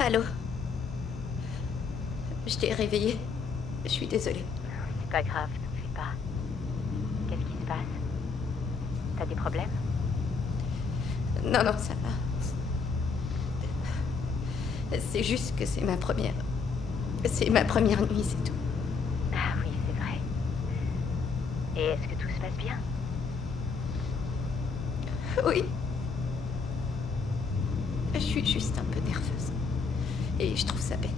Allô? Je t'ai réveillée. Je suis désolée. C'est pas grave, t'en fais pas. Qu'est-ce qui se passe? T'as des problèmes? Non, ça va. C'est juste que c'est ma première... C'est ma première nuit, c'est tout. Ah oui, c'est vrai. Et est-ce que tout se passe bien? Oui. Je suis juste un peu nerveuse. Et je trouve ça bête.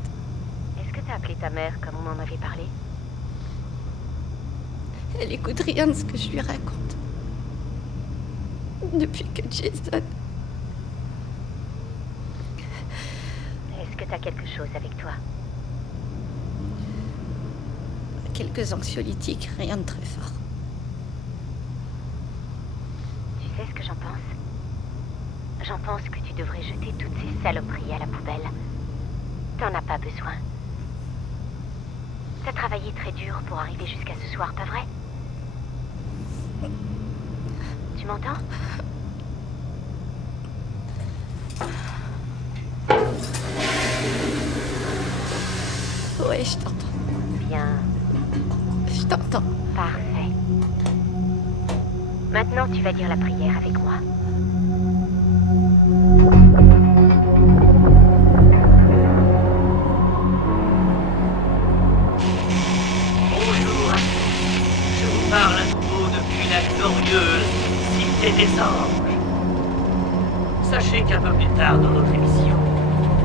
Est-ce que t'as appelé ta mère comme on en avait parlé? Elle écoute rien de ce que je lui raconte. Depuis que Jason... Est-ce que t'as quelque chose avec toi? Quelques anxiolytiques, rien de très fort. Tu sais ce que j'en pense? J'en pense que tu devrais jeter toutes ces saloperies à la poubelle. T'en as pas besoin. T'as travaillé très dur pour arriver jusqu'à ce soir, pas vrai? Tu m'entends? Ouais, je t'entends. Bien. Je t'entends. Parfait. Maintenant, tu vas dire la prière avec moi. Bonjour. Je vous parle à nouveau depuis la glorieuse Cité des Anges. Sachez qu'un peu plus tard dans notre émission,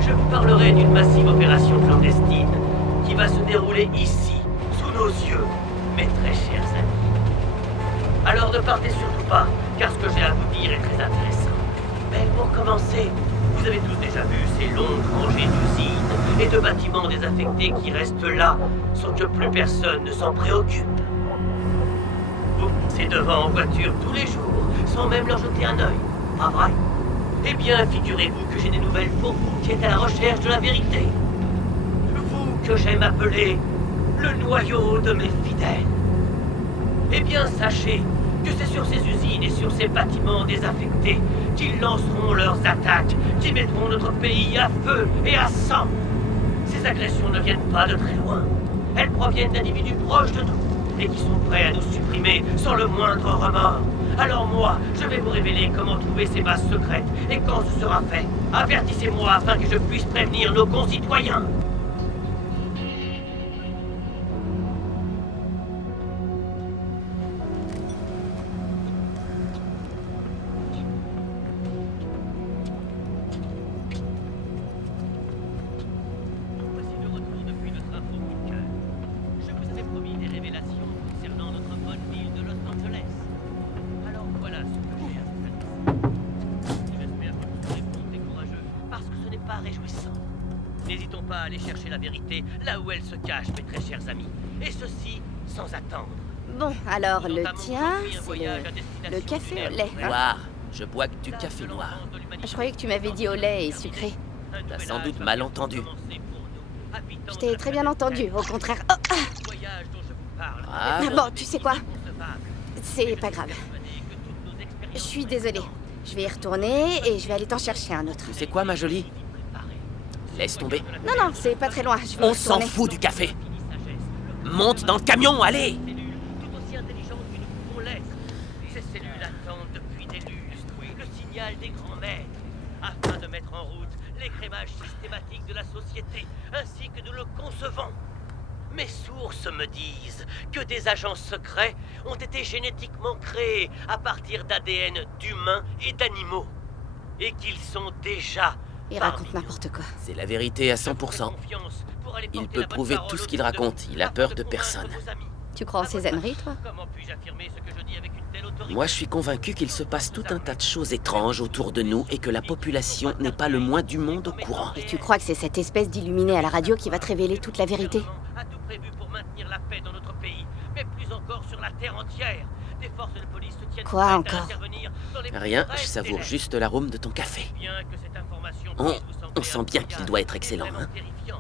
je vous parlerai d'une massive opération clandestine qui va se dérouler ici, sous nos yeux, mes très chers amis. Alors ne partez surtout pas, car ce que j'ai à vous dire est très intéressant. Mais pour commencer, vous avez tous déjà vu ces longues rangées d'usines et de bâtiments désaffectés qui restent là, sans que plus personne ne s'en préoccupe. Vous passez devant en voiture tous les jours, sans même leur jeter un œil, pas vrai? Eh bien, figurez-vous que j'ai des nouvelles pour vous qui êtes à la recherche de la vérité. Vous que j'aime appeler le noyau de mes fidèles. Eh bien, sachez que c'est sur ces usines et sur ces bâtiments désaffectés qu'ils lanceront leurs attaques, qui mettront notre pays à feu et à sang. Ces agressions ne viennent pas de très loin. Elles proviennent d'individus proches de nous et qui sont prêts à nous supprimer sans le moindre remords. Alors moi, je vais vous révéler comment trouver ces bases secrètes et quand ce sera fait, avertissez-moi afin que je puisse prévenir nos concitoyens. Voici le retour depuis notre info coup de cœur. Je vous avais promis des révélations concernant notre bonne ville de Los Angeles. Alors voilà ce que j'ai à vous faire. J'espère que vous serez bons et courageux, parce que ce n'est pas réjouissant. N'hésitons pas à aller chercher la vérité là où elle se cache, mes très chers amis. Et ceci sans attendre. Bon, alors Nous le entamons tien, aujourd'hui un voyage à c'est destination le café au lait. lunaire. Noir. Je bois que du café noir. Je croyais que tu m'avais dit au lait et sucré. T'as sans doute mal entendu. Je t'ai très bien entendu, au contraire. Oh, Ah, bon, tu sais quoi? C'est pas grave. Je suis désolée. Je vais y retourner et je vais aller t'en chercher un autre. tu sais quoi, ma jolie? Laisse tomber. Non, c'est pas très loin. Je vais On y s'en retourner. fout du café. Monte dans le camion, allez! Tout aussi intelligentes que nous pouvons l'être. Ces cellules attendent depuis des lustres le signal des grands maîtres, afin de mettre en route l'écrémage systématique de la société, ainsi que nous le concevons. Mes sources me disent que des agents secrets ont été génétiquement créés à partir d'ADN d'humains et d'animaux, et qu'ils sont déjà... Il raconte n'importe quoi. C'est la vérité à 100%. Il peut prouver tout ce qu'il raconte. Il a peur de personne. Tu crois en ces âneries, toi? Moi, je suis convaincu qu'il se passe tout un tas de choses étranges autour de nous et que la population n'est pas le moins du monde au courant. Et tu crois que c'est cette espèce d'illuminé à la radio qui va te révéler toute la vérité? A tout prévu pour maintenir la paix dans notre pays, mais plus encore sur la terre entière. Des forces de police se tiennent Quoi prêtes à encore? intervenir dans les Rien, plus je brefs savoure délais. juste l'arôme de ton café. Bien que cette information On- puisse vous sembler on sent bien qu'il doit être excellent, vraiment hein. terrifiante.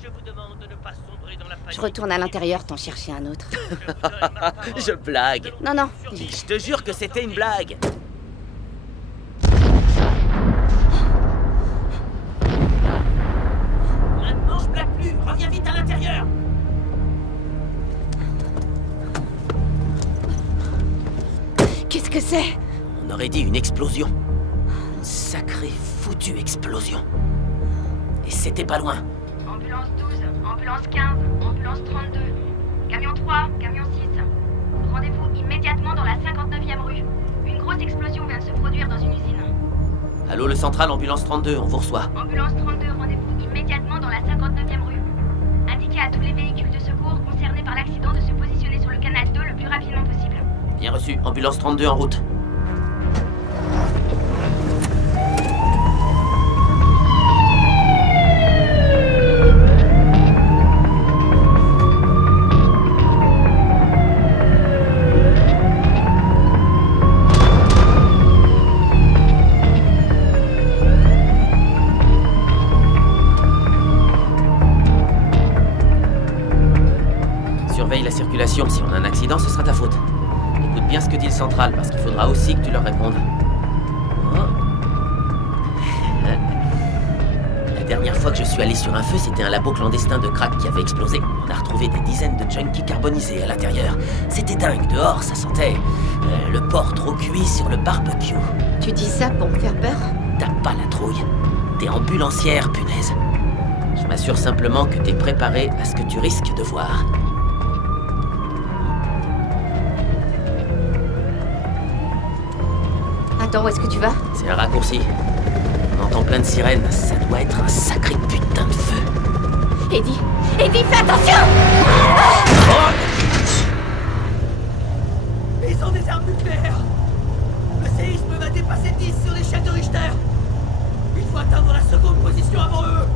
Je vous demande de ne pas sombrer dans la panique. Je retourne à l'intérieur t'en chercher un autre. Je vous donne ma parole. Je blague. Non, Je te jure que c'était une blague. aurait dit une explosion. Une sacrée foutue explosion. Et c'était pas loin. Ambulance 12, ambulance 15, ambulance 32. Camion 3, camion 6. Rendez-vous immédiatement dans la 59e rue. Une grosse explosion vient de se produire dans une usine. Allô, le central, ambulance 32, on vous reçoit. Ambulance 32, rendez-vous immédiatement dans la 59e rue. Indiquez à tous les véhicules de secours concernés par l'accident de se positionner sur le canal 2 le plus rapidement possible. Bien reçu, ambulance 32 en route. Surveille la circulation, si on a un accident, ce sera ta faute. Écoute bien ce que dit le central, parce qu'il faudra aussi que tu leur répondes. Oh. La dernière fois que je suis allé sur un feu, c'était un labo clandestin de crack qui avait explosé. On a retrouvé des dizaines de junkies carbonisés à l'intérieur. C'était dingue, dehors, ça sentait le porc trop cuit sur le barbecue. Tu dis ça pour me faire peur? T'as pas la trouille. T'es ambulancière, punaise. Je m'assure simplement que t'es préparé à ce que tu risques de voir. Attends, où est-ce que tu vas? C'est un raccourci. On entend plein de sirènes. Ça doit être un sacré putain de feu. Eddie! Eddie, fais attention! Ils ont des armes nucléaires. Le séisme va dépasser 10 sur l'échelle de Richter. Il faut atteindre la seconde position avant eux.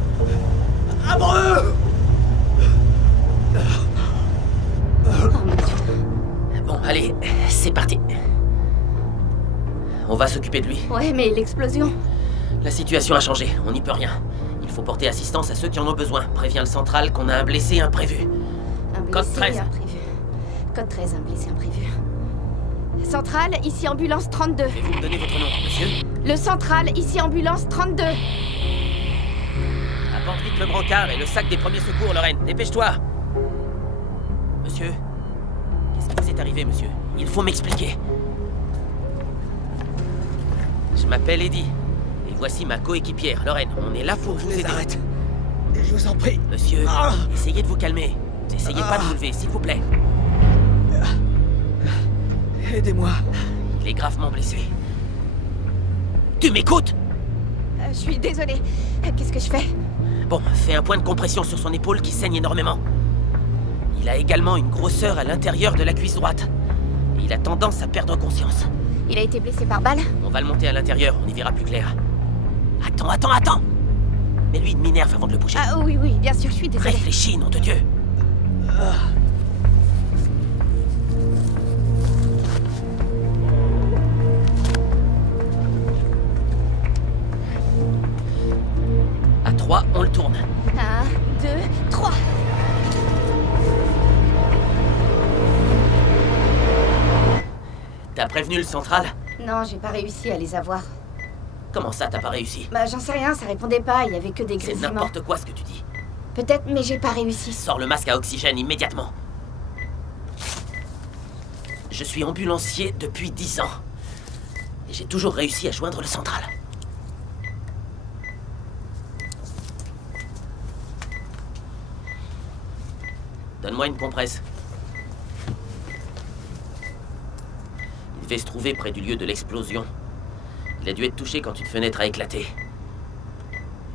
Avant eux. Oh mon Dieu. Bon, allez, c'est parti. On va s'occuper de lui. Ouais, mais l'explosion... La situation a changé, on n'y peut rien. Il faut porter assistance à ceux qui en ont besoin. Préviens le central qu'on a un blessé imprévu. Un blessé Code 13. imprévu. Code 13, un blessé imprévu. Centrale, ici ambulance 32. Pouvez-vous me donner votre nom, monsieur? Le central, ici ambulance 32. Apporte vite le brancard et le sac des premiers secours, Lorraine. Dépêche-toi. Monsieur? Qu'est-ce qui vous est arrivé, monsieur? Il faut m'expliquer. Je m'appelle Eddie. Et voici ma coéquipière, Lorraine. On est là pour vous aider. Arrête. Je vous en prie. Monsieur, Ah. essayez de vous calmer. N'essayez pas de vous lever, s'il vous plaît. Aidez-moi. Il est gravement blessé. Tu m'écoutes? Je suis désolée. Qu'est-ce que je fais? Bon, fais un point de compression sur son épaule qui saigne énormément. Il a également une grosseur à l'intérieur de la cuisse droite. Et il a tendance à perdre conscience. Il a été blessé par balle? On va le monter à l'intérieur, on y verra plus clair. Attends! Mets-lui une minerve avant de le bouger. Ah oui, bien sûr, je suis désolée. Réfléchis, nom de Dieu. À 3, on le tourne. 1, 2, 3. T'as prévenu le central? Non, j'ai pas réussi à les avoir. Comment ça, t'as pas réussi? Bah, j'en sais rien, ça répondait pas, il y avait que des C'est grésillements. n'importe quoi ce que tu dis. Peut-être, mais j'ai pas réussi. Sors le masque à oxygène immédiatement. Je suis ambulancier depuis 10 ans. Et j'ai toujours réussi à joindre le central. Donne-moi une compresse. Il devait se trouver près du lieu de l'explosion. Il a dû être touché quand une fenêtre a éclaté.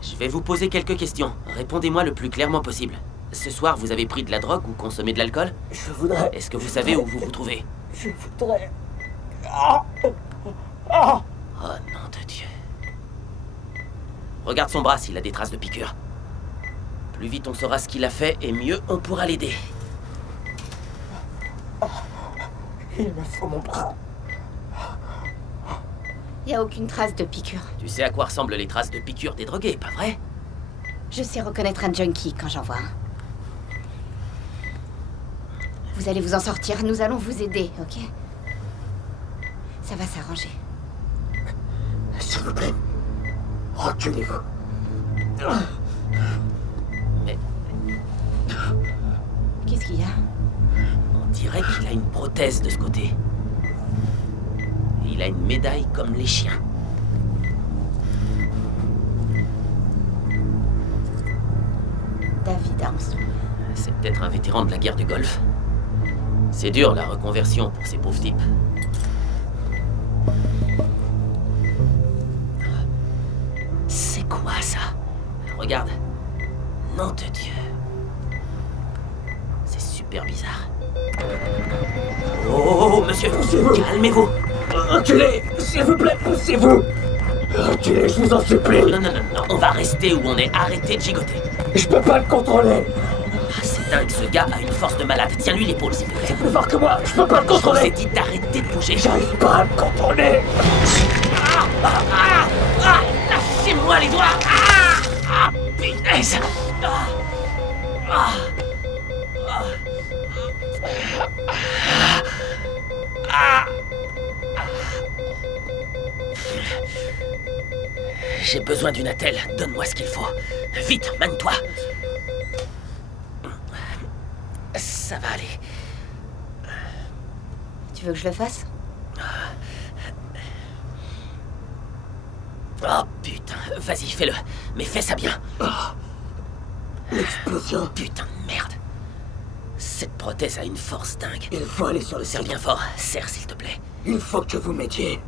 Je vais vous poser quelques questions. Répondez-moi le plus clairement possible. Ce soir, vous avez pris de la drogue ou consommé de l'alcool? Je voudrais. Est-ce que vous savez où vous vous trouvez? Je voudrais. Oh nom de Dieu. Regarde son bras s'il a des traces de piqûres. Plus vite on saura ce qu'il a fait et mieux on pourra l'aider. Il me faut mon bras. Il y a aucune trace de piqûre. Tu sais à quoi ressemblent les traces de piqûres des drogués, pas vrai? Je sais reconnaître un junkie quand j'en vois un. Vous allez vous en sortir, nous allons vous aider, ok? Ça va s'arranger. S'il vous plaît. Reculez-vous. Mais Qu'est-ce qu'il y a? on dirait qu'il a une prothèse de ce côté. Il a une médaille comme les chiens. David Armstrong. C'est peut-être un vétéran de la guerre du Golfe. C'est dur, la reconversion, pour ces pauvres types. C'est quoi, ça? Regarde. Nom de Dieu. C'est super bizarre. Oh, monsieur, calmez-vous. Reculez, s'il vous plaît, poussez-vous. Reculez, je vous en supplie. Non, on va rester où on est. Arrêtez de gigoter. Je peux pas le contrôler. Ah, c'est dingue, ce gars a une force de malade. Tiens-lui l'épaule, s'il te plaît. C'est plus fort que moi, je peux pas le Je vous ai contrôler. dit d'arrêter de bouger. J'arrive pas à le contrôler. Lâchez-moi les doigts. Punaise. J'ai besoin d'une attelle. Donne-moi ce qu'il faut. Vite, mène-toi. Ça va aller. Tu veux que je le fasse? Oh putain, vas-y, fais-le. Mais fais ça bien. L'explosion. Putain de merde. Cette prothèse a une force dingue. Il faut aller sur le Serre site. bien fort. Serre, s'il te plaît. Il faut que vous m'aidiez.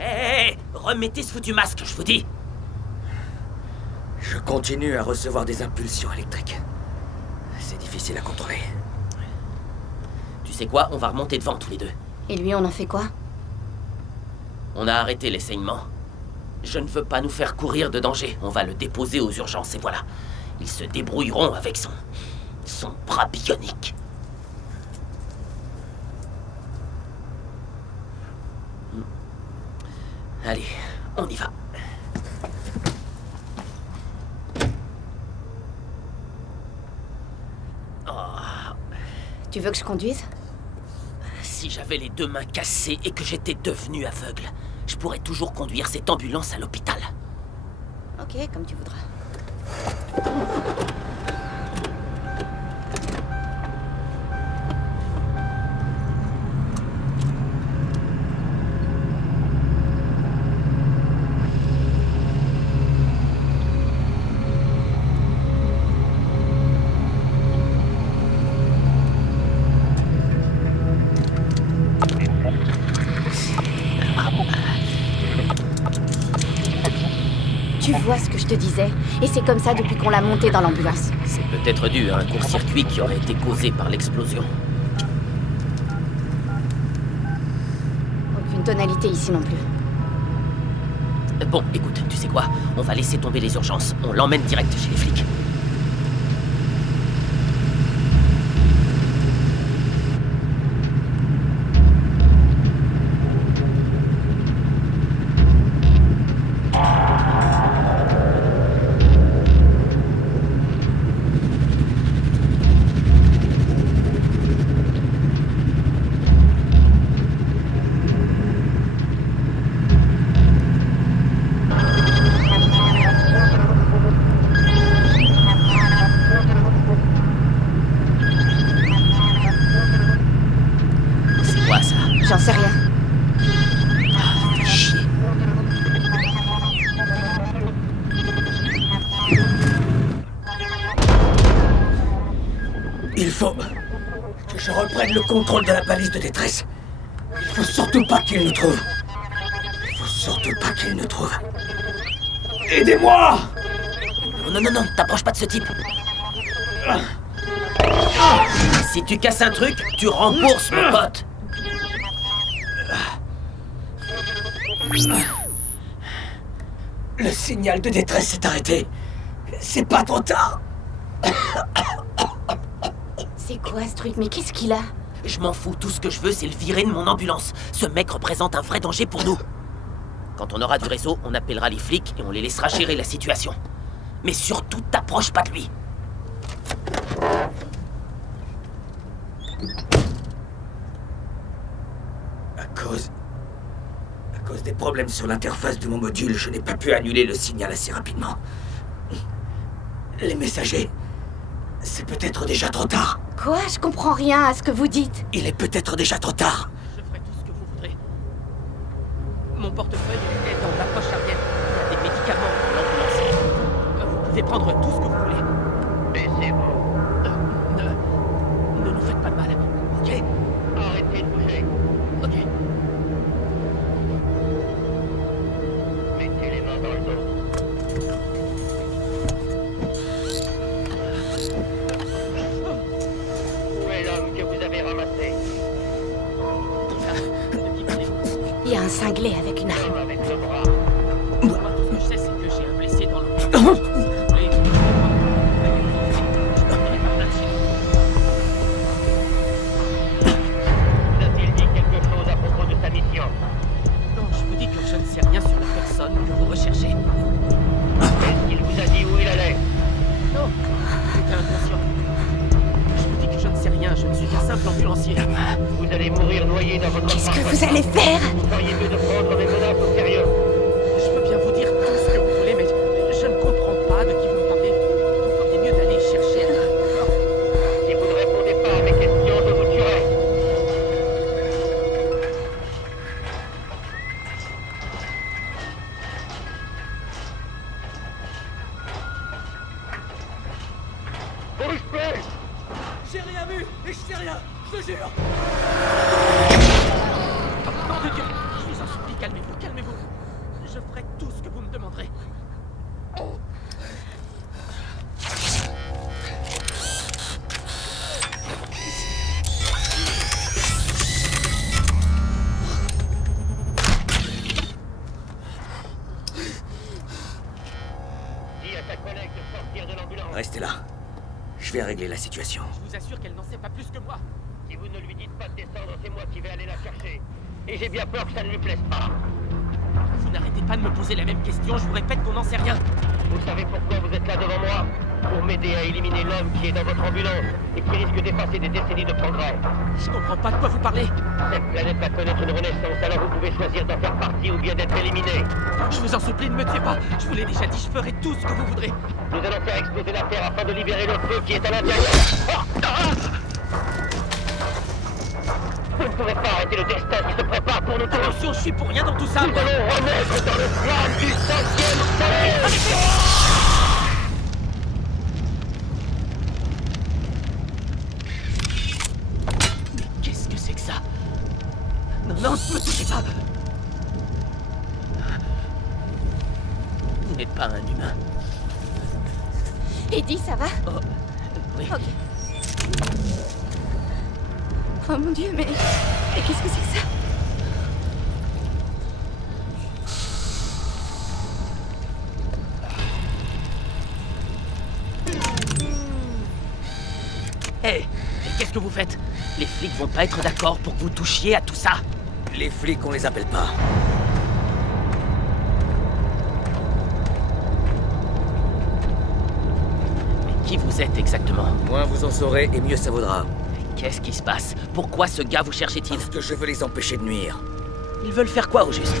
Hé, remettez ce foutu masque, je vous dis. Je continue à recevoir des impulsions électriques. C'est difficile à contrôler. Tu sais quoi, on va remonter devant tous les deux. Et lui, on en fait quoi? On a arrêté les saignements. Je ne veux pas nous faire courir de danger. On va le déposer aux urgences et voilà. Ils se débrouilleront avec son bras bionique. Allez, on y va. Tu veux que je conduise? Si j'avais les deux mains cassées et que j'étais devenu aveugle, je pourrais toujours conduire cette ambulance à l'hôpital. Ok, comme tu voudras. Tu vois ce que je te disais? Et c'est comme ça depuis qu'on l'a monté dans l'ambulance. C'est peut-être dû à un court-circuit qui aurait été causé par l'explosion. Aucune tonalité ici non plus. Bon, écoute, tu sais quoi? On va laisser tomber les urgences. On l'emmène direct chez les flics. C'est quoi ça? J'en sais rien. Fais chier. Il faut que je reprenne le contrôle de la balise de détresse. Il faut surtout pas qu'il nous trouve. Il faut surtout pas qu'il nous trouve. Aidez-moi! Non, t'approches pas de ce type. Si tu casses un truc, tu rembourses, mon pote. Le signal de détresse s'est arrêté. C'est pas trop tard. C'est quoi ce truc? Mais qu'est-ce qu'il a? Je m'en fous, tout ce que je veux, c'est le virer de mon ambulance. Ce mec représente un vrai danger pour nous. Quand on aura du réseau, on appellera les flics et on les laissera gérer la situation. Mais surtout, t'approches pas de lui. À cause des problèmes sur l'interface de mon module, je n'ai pas pu annuler le signal assez rapidement. Les messagers C'est peut-être déjà trop tard. Quoi? Je comprends rien à ce que vous dites. Il est peut-être déjà trop tard. Je ferai tout ce que vous voudrez. Mon portefeuille est dans la poche arrière. Il y a des médicaments pour l'ambulance. Vous pouvez prendre tout ce que vous voulez. Baissez-vous. Ne nous faites pas de mal, ok? Arrêtez de bouger. Ok. Mettez les mains dans le dos. Où est l'homme que vous avez ramassé? Il y a un cinglé avec une arme. L'homme avec le bras. Moi, tout ce que je sais, c'est que j'ai un blessé dans l'hôpital. Vous a-t-il dit quelque chose à propos de sa mission? Non, je vous dis que je ne sais rien sur la personne que vous recherchez. Est-ce qu'il vous a dit où il allait? Non, il était inconscient. Je vous dis que je ne sais rien, je ne suis qu'un simple ambulancier. Vous allez mourir noyé dans votre Qu'est-ce que appartement. vous allez faire? Vous feriez mieux de prendre mes menaces au sérieux. Je peux bien vous dire tout ce que vous voulez, mais je ne comprends pas de qui vous me parlez. Vous feriez mieux d'aller chercher un... Si vous ne répondez pas à mes questions, je vous tuerai. Bouge plus! J'ai rien vu et je sais rien, je te jure. Nom de Dieu, je vous en supplie, calmez-vous, calmez-vous. Je ferai tout ce que vous me demanderez. Dis à ta collègue de sortir de l'ambulance. Restez là. Je vais régler la situation. Je vous assure qu'elle n'en sait pas plus que moi. Si vous ne lui dites pas de descendre, c'est moi qui vais aller la chercher. Et j'ai bien peur que ça ne lui plaise pas. Vous n'arrêtez pas de me poser la même question, je vous répète qu'on n'en sait rien. Vous savez pourquoi vous êtes là devant moi? Pour m'aider à éliminer l'homme qui est dans votre ambulance et qui risque d'effacer des décennies de progrès. Je comprends pas de quoi vous parlez. Cette planète va connaître une renaissance, alors vous pouvez choisir d'en faire partie ou bien d'être éliminé. Je vous en supplie, ne me tuez pas. Je vous l'ai déjà dit, je ferai tout ce que vous voudrez. Nous allons faire exploser la Terre afin de libérer le feu qui est à l'intérieur. Vous ne pouvez pas arrêter le destin qui se prépare pour nous tous. Attention, je suis pour rien dans tout ça. Nous allons renaître dans le flamme du 5e soleil. Mais qu'est-ce que c'est que ça? Non, non, ne me touchez pas. Vous n'êtes pas un humain. Eddie, ça va? Oh, oui. Ok. Oh mon Dieu, mais qu'est-ce que c'est que ça? Hé, qu'est-ce que vous faites? Les flics vont pas être d'accord pour que vous touchiez à tout ça. Les flics, on les appelle pas. Mais qui vous êtes exactement? Moins vous en saurez et mieux ça vaudra. Qu'est-ce qui se passe? Pourquoi ce gars vous cherchait-il? Parce que je veux les empêcher de nuire. Ils veulent faire quoi au juste?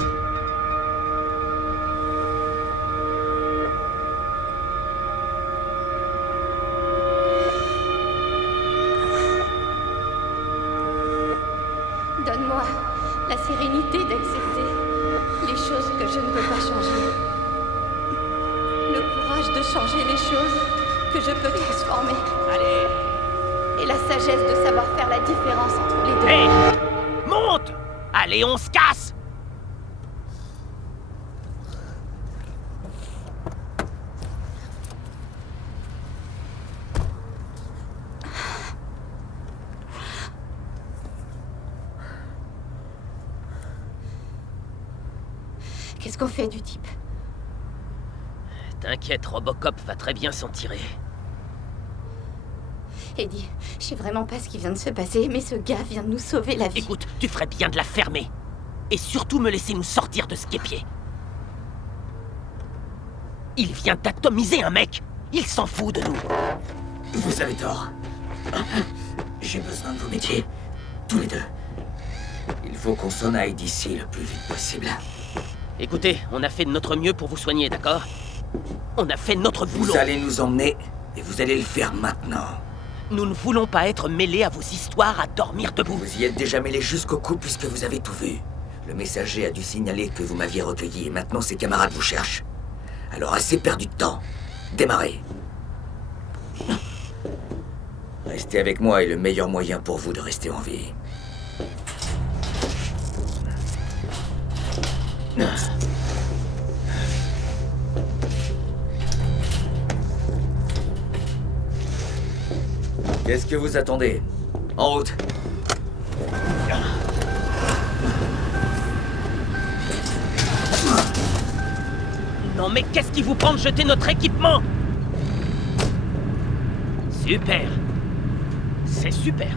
Donne-moi la sérénité d'accepter les choses que je ne peux pas changer. Le courage de changer les choses que je peux transformer. Allez! Et la sagesse de savoir faire la différence entre les deux. Hé! Monte! Allez, on se casse! Qu'est-ce qu'on fait du type? T'inquiète, Robocop va très bien s'en tirer. Eddie, je sais vraiment pas ce qui vient de se passer, mais ce gars vient de nous sauver la vie. Écoute, tu ferais bien de la fermer. Et surtout me laisser nous sortir de ce guêpier. Il vient d'atomiser un mec. Il s'en fout de nous. Vous avez tort. J'ai besoin de vos métiers. Tous les deux. Il faut qu'on s'en aille d'ici le plus vite possible. Écoutez, on a fait de notre mieux pour vous soigner, d'accord? On a fait notre boulot. Vous allez nous emmener Et vous allez le faire maintenant. Nous ne voulons pas être mêlés à vos histoires à dormir debout. Vous y êtes déjà mêlé jusqu'au cou puisque vous avez tout vu. Le messager a dû signaler que vous m'aviez recueilli et maintenant ses camarades vous cherchent. Alors assez perdu de temps. Démarrez. Rester avec moi est le meilleur moyen pour vous de rester en vie. Qu'est-ce que vous attendez? En route. Non mais qu'est-ce qui vous prend de jeter notre équipement? Super. C'est super.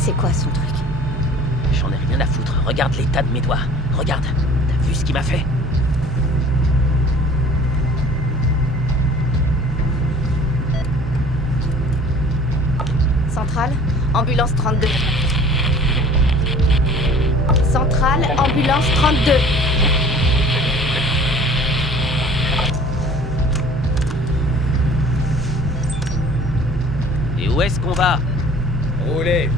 C'est quoi son truc? J'en ai rien à foutre. Regarde l'état de mes doigts. Regarde. T'as vu ce qu'il m'a fait? Centrale, ambulance 32. Centrale, ambulance 32. Et où est-ce qu'on va? Roulez.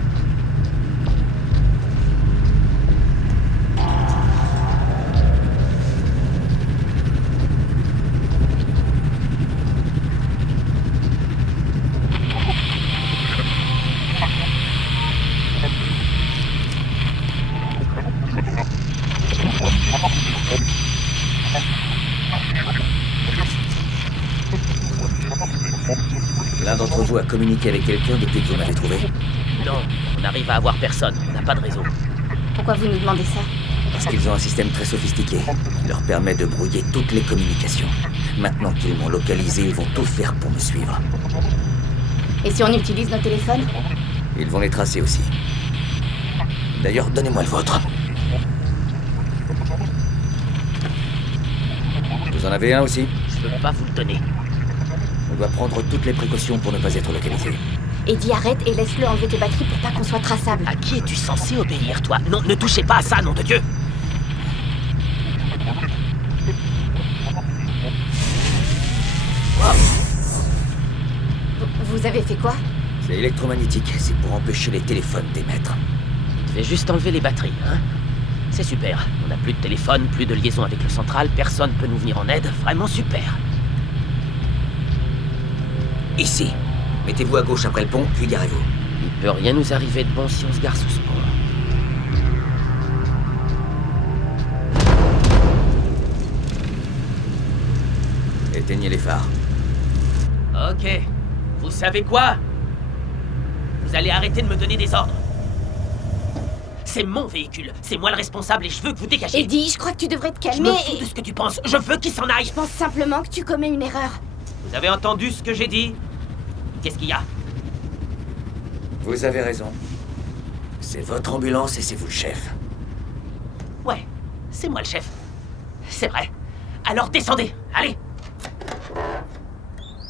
L'un d'entre vous a communiqué avec quelqu'un depuis que vous m'avez trouvé? Non, on n'arrive à avoir personne. On n'a pas de réseau. Pourquoi vous nous demandez ça? Parce qu'ils ont un système très sophistiqué qui leur permet de brouiller toutes les communications. Maintenant qu'ils m'ont localisé, ils vont tout faire pour me suivre. Et si on utilise nos téléphones? Ils vont les tracer aussi. D'ailleurs, donnez-moi le vôtre. Vous en avez un aussi? Je peux pas vous le donner. On doit prendre toutes les précautions pour ne pas être localisé. Eddie, arrête et laisse-le enlever tes batteries pour pas qu'on soit traçable. À qui es-tu censé obéir, toi? Non, ne touchez pas à ça, nom de Dieu! Vous avez fait quoi? C'est électromagnétique, c'est pour empêcher les téléphones d'émettre. Je vais juste enlever les batteries, hein? C'est super. On n'a plus de téléphone, plus de liaison avec le central, personne peut nous venir en aide. Vraiment super. Ici. Mettez-vous à gauche après le pont, puis garez-vous. Il peut rien nous arriver de bon si on se gare sous ce pont. Éteignez les phares. Ok. Vous savez quoi? Vous allez arrêter de me donner des ordres. C'est mon véhicule. C'est moi le responsable et je veux que vous dégagiez. Eddie, je crois que tu devrais te Je calmer me fous de ce que tu penses. Je veux qu'il s'en aille. Je pense simplement que tu commets une erreur. Vous avez entendu ce que j'ai dit? Qu'est-ce qu'il y a? Vous avez raison. C'est votre ambulance et c'est vous le chef. Ouais, c'est moi le chef. C'est vrai. Alors descendez. Allez.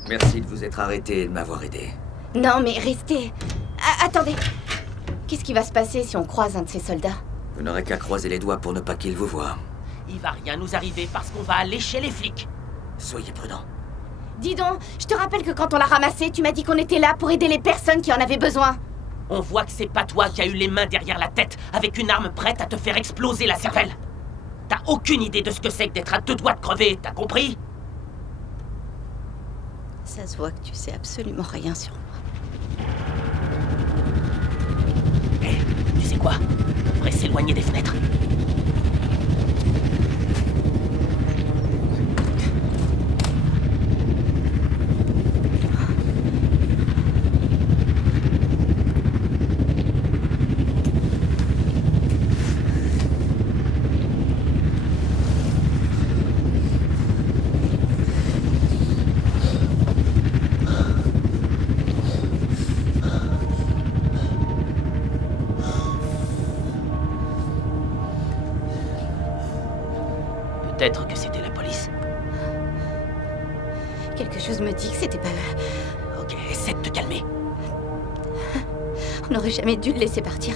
Merci de vous être arrêté et de m'avoir aidé. Non, mais restez. Attendez. Qu'est-ce qui va se passer si on croise un de ces soldats? Vous n'aurez qu'à croiser les doigts pour ne pas qu'ils vous voient. Il va rien nous arriver parce qu'on va aller chez les flics. Soyez prudents. Dis donc, je te rappelle que quand on l'a ramassé, tu m'as dit qu'on était là pour aider les personnes qui en avaient besoin. On voit que c'est pas toi qui as eu les mains derrière la tête avec une arme prête à te faire exploser la cervelle. T'as aucune idée de ce que c'est que d'être à 2 doigts de crever, t'as compris? Ça se voit que tu sais absolument rien sur moi. Hé, tu sais quoi? On devrait s'éloigner des fenêtres. Peut-être que c'était la police. Quelque chose me dit que c'était pas eux. Ok, essaie de te calmer. On n'aurait jamais dû le laisser partir.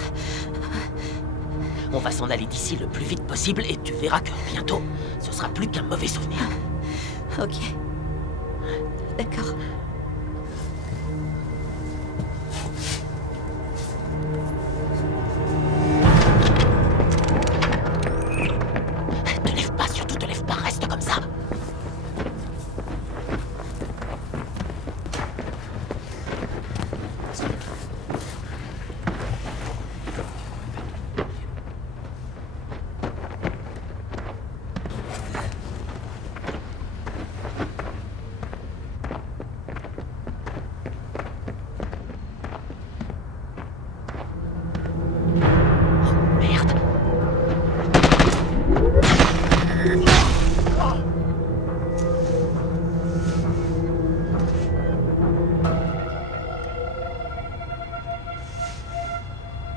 On va s'en aller d'ici le plus vite possible et tu verras que bientôt, ce sera plus qu'un mauvais souvenir. Ok. D'accord. Te lève pas, surtout te lève pas, reste comme ça. Merde.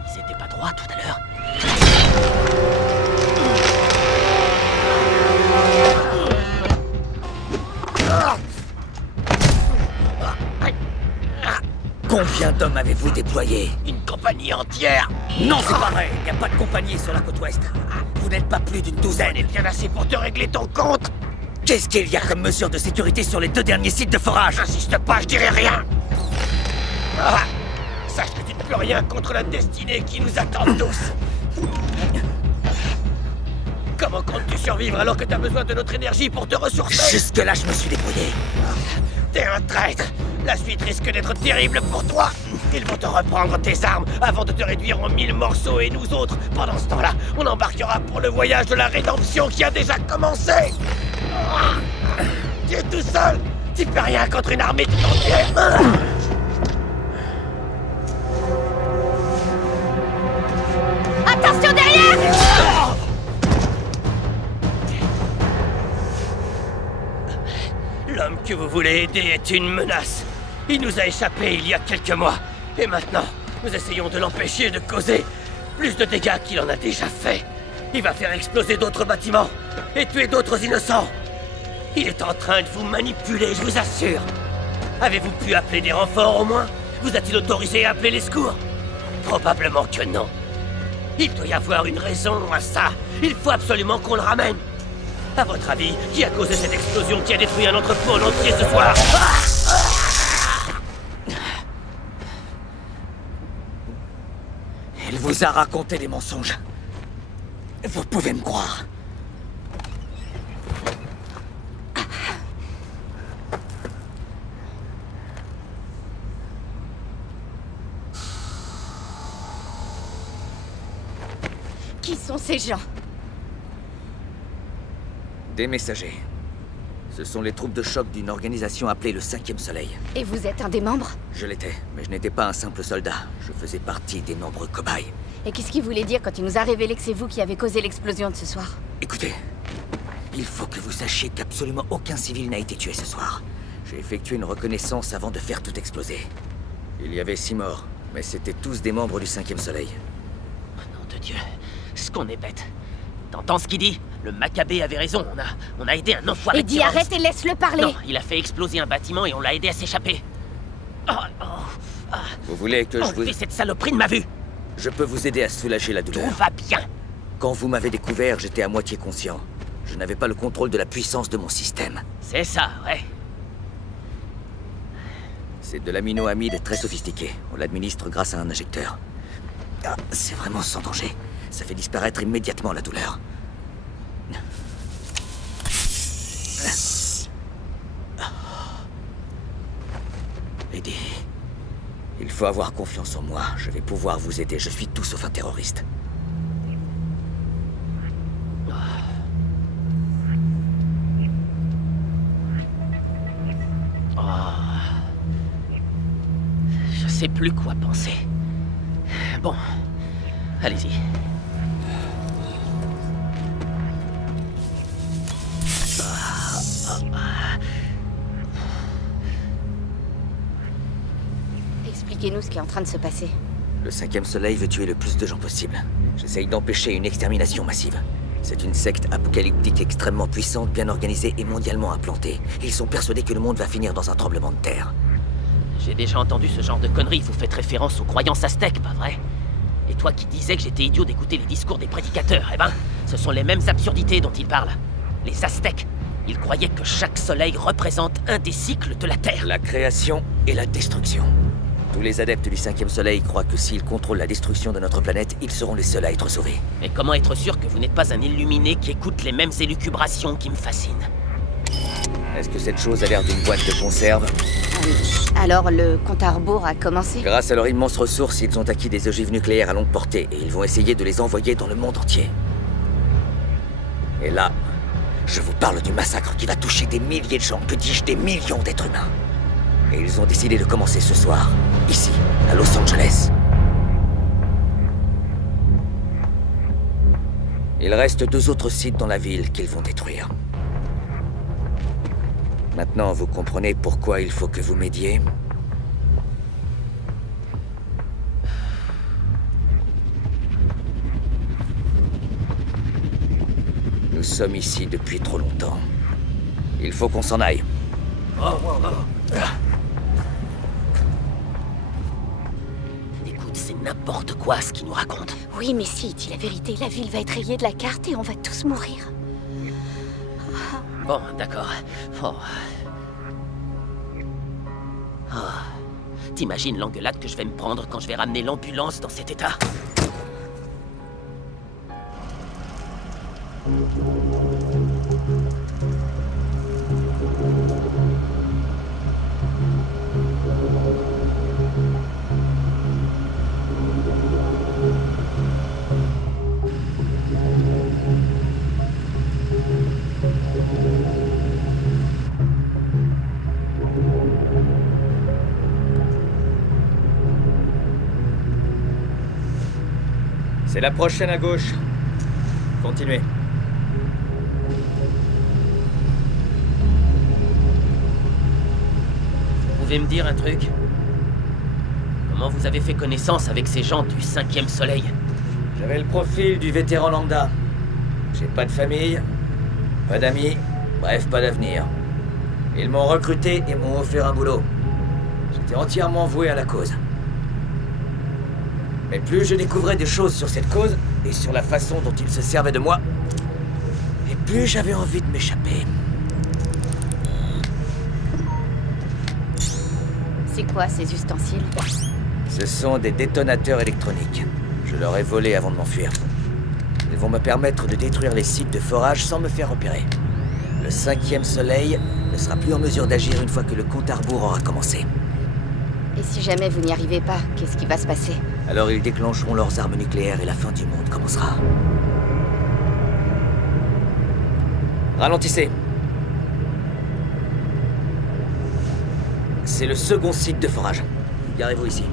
Ils étaient pas droits tout à l'heure. Combien d'hommes avez-vous déployés? Une compagnie entière. Non, c'est pas vrai. Il n'y a pas de compagnie sur la côte ouest. Vous n'êtes pas plus d'une douzaine. On est bien assez pour te régler ton compte. Qu'est-ce qu'il y a comme mesure de sécurité sur les 2 derniers sites de forage? J'insiste pas, je dirai rien. Ah, sache que tu ne peux rien contre la destinée qui nous attend tous. Comment comptes-tu survivre alors que t'as besoin de notre énergie pour te ressourcer? Jusque-là, je me suis débrouillé. T'es un traître. La suite risque d'être terrible pour toi. Ils vont te reprendre tes armes avant de te réduire en 1000 morceaux et nous autres, pendant ce temps-là, on embarquera pour le voyage de la rédemption qui a déjà commencé. Ah, tu es tout seul. Tu peux rien contre une armée tout entière. Attention derrière! L'homme que vous voulez aider est une menace. Il nous a échappé il y a quelques mois. Et maintenant, nous essayons de l'empêcher de causer plus de dégâts qu'il en a déjà fait. Il va faire exploser d'autres bâtiments et tuer d'autres innocents. Il est en train de vous manipuler, je vous assure. Avez-vous pu appeler des renforts au moins? Vous a-t-il autorisé à appeler les secours? Probablement que non. Il doit y avoir une raison à ça. Il faut absolument qu'on le ramène. À votre avis, qui a causé cette explosion qui a détruit un entrepôt en entier ce soir? Elle vous a raconté des mensonges. Vous pouvez me croire. Qui sont ces gens? Des messagers. Ce sont les troupes de choc d'une organisation appelée le 5e Soleil. Et vous êtes un des membres? Je l'étais, mais je n'étais pas un simple soldat. Je faisais partie des nombreux cobayes. Et qu'est-ce qu'il voulait dire quand il nous a révélé que c'est vous qui avez causé l'explosion de ce soir? Écoutez, il faut que vous sachiez qu'absolument aucun civil n'a été tué ce soir. J'ai effectué une reconnaissance avant de faire tout exploser. Il y avait 6 morts, mais c'était tous des membres du 5e Soleil. Nom de Dieu, ce qu'on est bête. T'entends ce qu'il dit? Le Maccabée avait raison, on a aidé un enfoiré Et de dis terroriste. arrête et laisse-le parler! Non, il a fait exploser un bâtiment et on l'a aidé à s'échapper. Vous voulez que je vous... Enlevez cette saloperie de ma vue! Je peux vous aider à soulager la Tout douleur. va bien! Quand vous m'avez découvert, j'étais à moitié conscient. Je n'avais pas le contrôle de la puissance de mon système. C'est ça, ouais. C'est de l'amino-amide très sophistiqué. On l'administre grâce à un injecteur. Ah, c'est vraiment sans danger. Ça fait disparaître immédiatement la douleur. Eddie, il faut avoir confiance en moi. Je vais pouvoir vous aider. Je suis tout sauf un terroriste. Je sais plus quoi penser. Bon, allez-y. Expliquez-nous ce qui est en train de se passer. Le 5e Soleil veut tuer le plus de gens possible. J'essaye d'empêcher une extermination massive. C'est une secte apocalyptique extrêmement puissante, bien organisée et mondialement implantée. Ils sont persuadés que le monde va finir dans un tremblement de terre. J'ai déjà entendu ce genre de conneries. Vous faites référence aux croyances aztèques, pas vrai? Et toi qui disais que j'étais idiot d'écouter les discours des prédicateurs, eh ben, ce sont les mêmes absurdités dont ils parlent. Les Aztèques, ils croyaient que chaque soleil représente un des cycles de la Terre. La création et la destruction. Tous les adeptes du 5e soleil croient que s'ils contrôlent la destruction de notre planète, ils seront les seuls à être sauvés. Mais comment être sûr que vous n'êtes pas un illuminé qui écoute les mêmes élucubrations qui me fascinent? Est-ce que cette chose a l'air d'une boîte de conserve? Alors le compte à rebours a commencé? Grâce à leur immense ressources, ils ont acquis des ogives nucléaires à longue portée et ils vont essayer de les envoyer dans le monde entier. Et là, je vous parle du massacre qui va toucher des milliers de gens, que dis-je, des millions d'êtres humains. Et ils ont décidé de commencer ce soir, ici, à Los Angeles. Il reste 2 autres sites dans la ville qu'ils vont détruire. Maintenant, vous comprenez pourquoi il faut que vous m'aidiez? Nous sommes ici depuis trop longtemps. Il faut qu'on s'en aille. Écoute, c'est n'importe quoi ce qu'ils nous racontent. Oui, mais si, dis la vérité, la ville va être rayée de la carte et on va tous mourir. Bon, d'accord. Oh. Oh. T'imagines l'engueulade que je vais me prendre quand je vais ramener l'ambulance dans cet état? C'est la prochaine à gauche. Continuez. Vous pouvez me dire un truc? Comment vous avez fait connaissance avec ces gens du 5e soleil? J'avais le profil du vétéran lambda. J'ai pas de famille, pas d'amis, bref, pas d'avenir. Ils m'ont recruté et m'ont offert un boulot. J'étais entièrement voué à la cause. Mais plus je découvrais des choses sur cette cause et sur la façon dont ils se servaient de moi, et plus j'avais envie de m'échapper. C'est quoi ces ustensiles? Ce sont des détonateurs électroniques. Je leur ai volé avant de m'enfuir. Ils vont me permettre de détruire les sites de forage sans me faire repérer. Le 5e soleil ne sera plus en mesure d'agir une fois que le compte à rebours aura commencé. Et si jamais vous n'y arrivez pas, qu'est-ce qui va se passer? Alors ils déclencheront leurs armes nucléaires et la fin du monde commencera. Ralentissez. C'est le second site de forage. Garez-vous ici.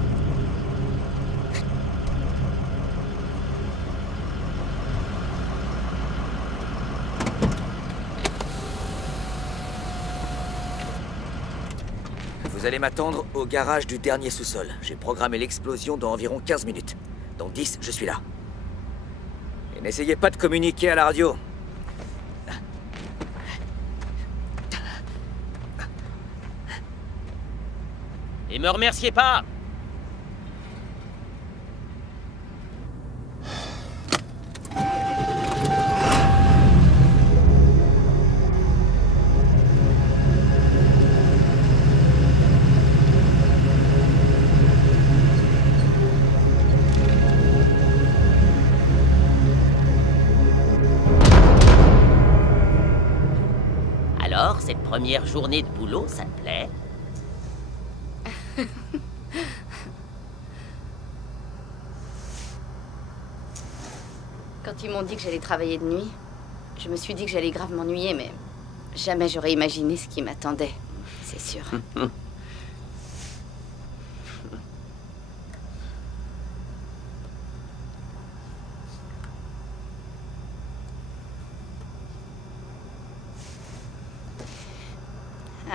Vous allez m'attendre au garage du dernier sous-sol. J'ai programmé l'explosion dans environ 15 minutes. Dans 10, je suis là. Et n'essayez pas de communiquer à la radio. Et me remerciez pas! Alors, cette première journée de boulot, ça te plaît? Quand ils m'ont dit que j'allais travailler de nuit, je me suis dit que j'allais grave m'ennuyer, mais jamais j'aurais imaginé ce qui m'attendait, c'est sûr.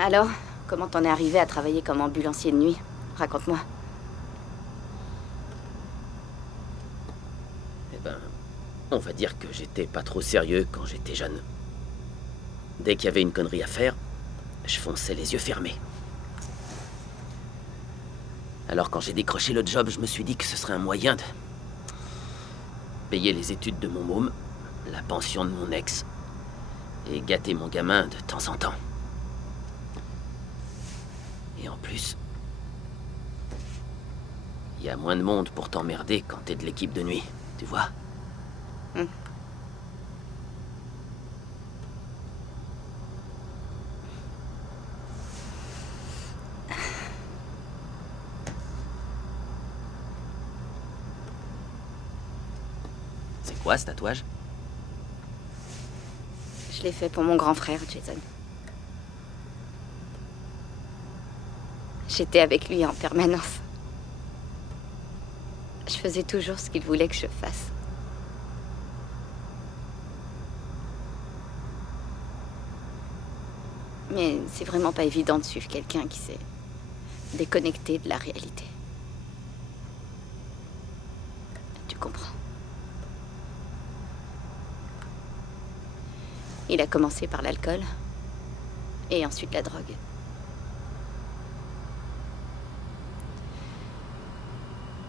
Alors, comment t'en es arrivé à travailler comme ambulancier de nuit? Raconte-moi. Eh ben, On va dire que j'étais pas trop sérieux quand j'étais jeune. Dès qu'il y avait une connerie à faire, je fonçais les yeux fermés. Alors quand j'ai décroché le job, je me suis dit que ce serait un moyen de payer les études de mon môme, la pension de mon ex, et gâter mon gamin de temps en temps. Et en plus, il y a moins de monde pour t'emmerder quand t'es de l'équipe de nuit, tu vois? C'est quoi ce tatouage? Je l'ai fait pour mon grand frère, Jason. J'étais avec lui en permanence. Je faisais toujours ce qu'il voulait que je fasse. Mais c'est vraiment pas évident de suivre quelqu'un qui s'est déconnecté de la réalité. Tu comprends? Il a commencé par l'alcool et ensuite la drogue.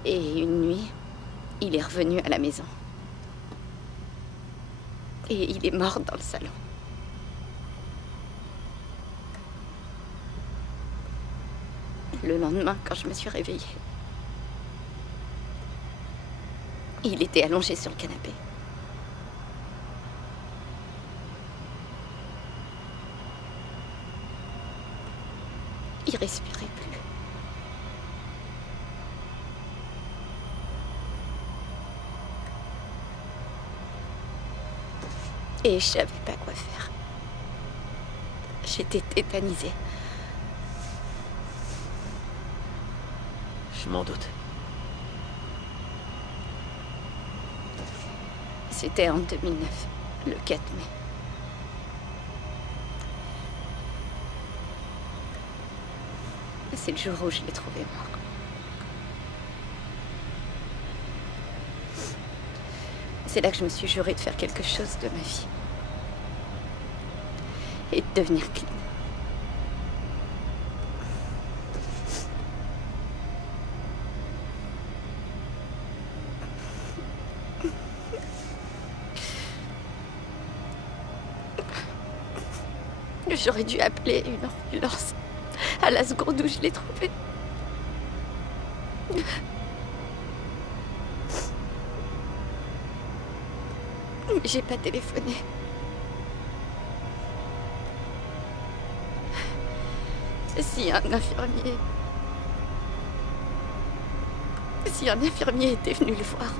Et une nuit, il est revenu à la maison. Et il est mort dans le salon. Le lendemain, quand je me suis réveillée, il était allongé sur le canapé. Il respirait plus. Et je savais pas quoi faire. J'étais tétanisée. Je m'en doute. C'était en 2009, le 4 mai. C'est le jour où je l'ai trouvé mort. C'est là que je me suis juré de faire quelque chose de ma vie. Et de devenir clean. J'aurais dû appeler une ambulance à la seconde où je l'ai trouvé. Mais j'ai pas téléphoné. Si un infirmier était venu le voir.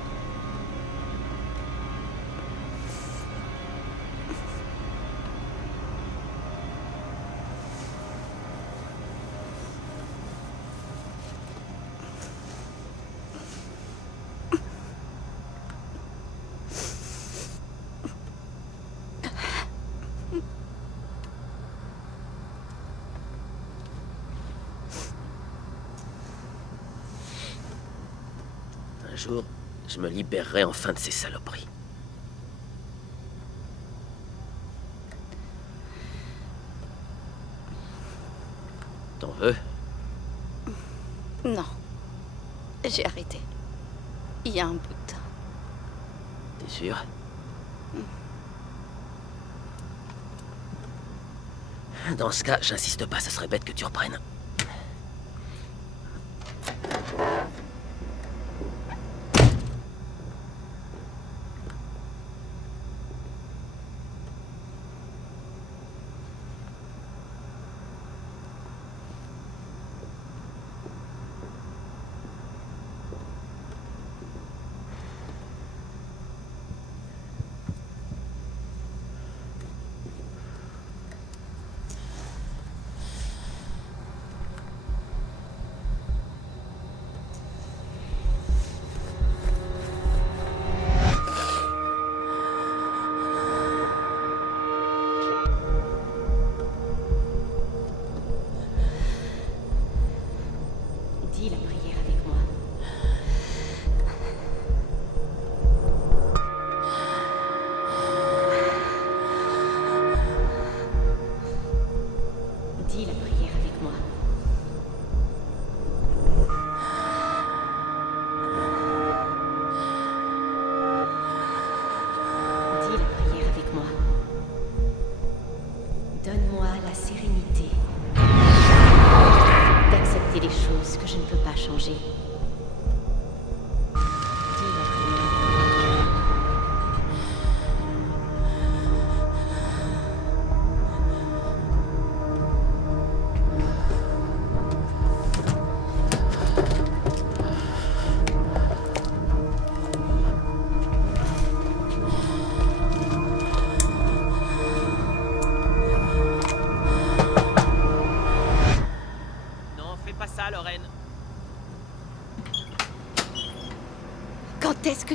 Un jour, je me libérerai enfin de ces saloperies. T'en veux? Non. J'ai arrêté. Il y a un bout de temps. T'es sûr? Dans ce cas, j'insiste pas, ce serait bête que tu reprennes.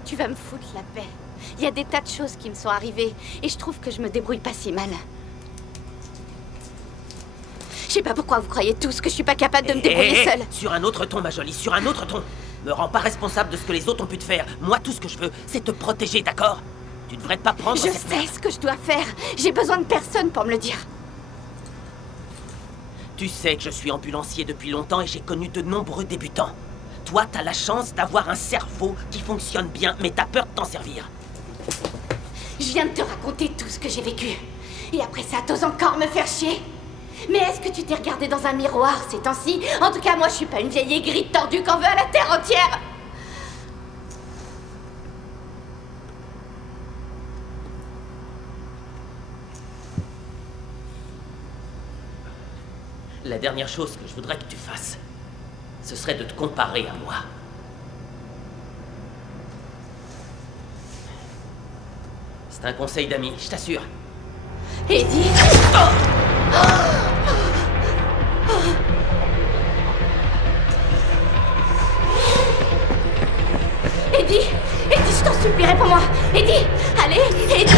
Tu vas me foutre la paix. Il y a des tas de choses qui me sont arrivées et je trouve que je me débrouille pas si mal. Je sais pas pourquoi vous croyez tous que je suis pas capable de me débrouiller seule. Sur un autre ton, ma jolie, sur un autre ton. Me rends pas responsable de ce que les autres ont pu te faire. Moi, tout ce que je veux, c'est te protéger, d'accord? Tu devrais pas prendre Je cette sais merde. ce que je dois faire. J'ai besoin de personne pour me le dire. Tu sais que je suis ambulancier depuis longtemps et j'ai connu de nombreux débutants. Toi, t'as la chance d'avoir un cerveau qui fonctionne bien, mais t'as peur de t'en servir. Je viens de te raconter tout ce que j'ai vécu. Et après ça, t'oses encore me faire chier? Mais est-ce que tu t'es regardé dans un miroir ces temps-ci? En tout cas, moi, je suis pas une vieille aigrie tordue qu'en veut à la terre entière. La dernière chose que je voudrais que tu fasses, ce serait de te comparer à moi. C'est un conseil d'ami, je t'assure. Eddie. Eddie, je t'en supplie, réponds-moi. Eddie, allez, Eddie.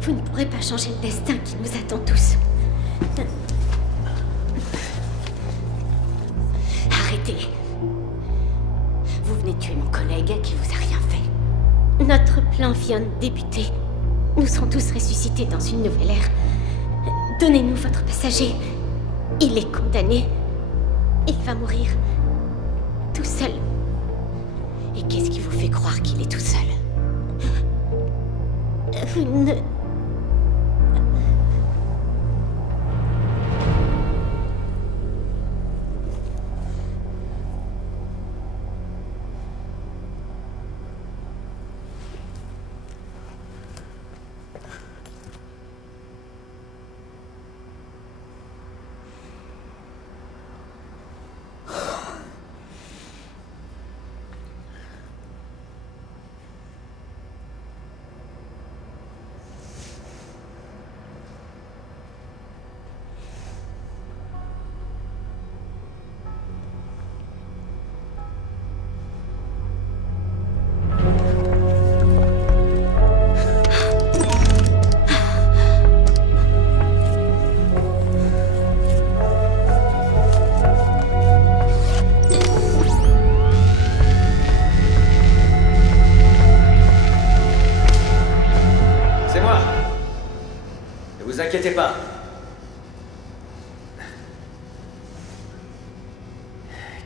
Vous ne pourrez pas changer le destin qui nous attend tous. Arrêtez. Vous venez de tuer mon collègue qui vous a rien fait. Notre plan vient de débuter. Nous serons tous ressuscités dans une nouvelle ère. Donnez-nous votre passager. Il est condamné. Il va mourir. Tout seul. Et qu'est-ce qui vous fait croire qu'il est tout seul? Vous ne...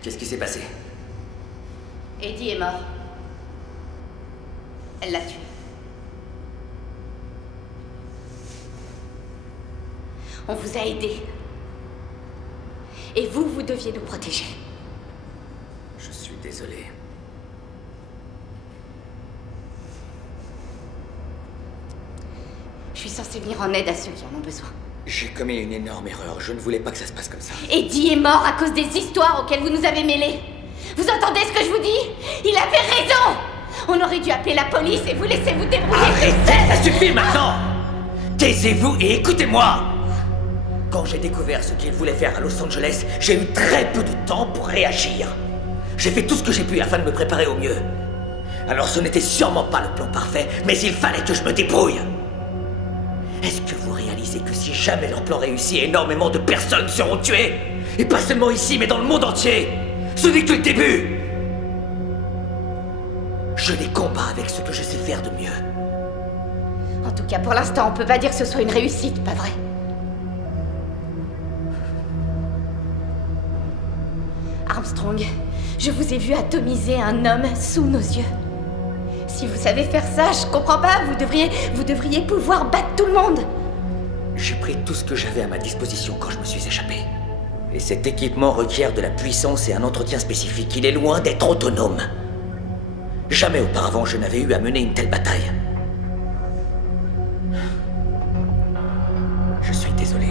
Qu'est-ce qui s'est passé? Eddie est mort. Elle l'a tué. On vous a aidés. Et vous deviez nous protéger. Je suis désolé. Je suis censée venir en aide à ceux qui en ont besoin. J'ai commis une énorme erreur. Je ne voulais pas que ça se passe comme ça. Eddie est mort à cause des histoires auxquelles vous nous avez mêlés. Vous entendez ce que je vous dis? Il avait raison! On aurait dû appeler la police et vous laisser vous débrouiller. Arrêtez, ça suffit maintenant! Taisez-vous et écoutez-moi! Quand j'ai découvert ce qu'il voulait faire à Los Angeles, j'ai eu très peu de temps pour réagir. J'ai fait tout ce que j'ai pu afin de me préparer au mieux. Alors ce n'était sûrement pas le plan parfait, mais il fallait que je me débrouille. Est-ce que vous réalisez que si jamais leur plan réussit, énormément de personnes seront tuées? Et pas seulement ici, mais dans le monde entier. Ce n'est que le début. Je les combats avec ce que je sais faire de mieux. En tout cas, pour l'instant, on peut pas dire que ce soit une réussite, pas vrai? Armstrong, je vous ai vu atomiser un homme sous nos yeux. Si vous savez faire ça, je comprends pas, vous devriez pouvoir battre tout le monde. J'ai pris tout ce que j'avais à ma disposition quand je me suis échappé. Et cet équipement requiert de la puissance et un entretien spécifique. Il est loin d'être autonome. Jamais auparavant je n'avais eu à mener une telle bataille. Je suis désolé.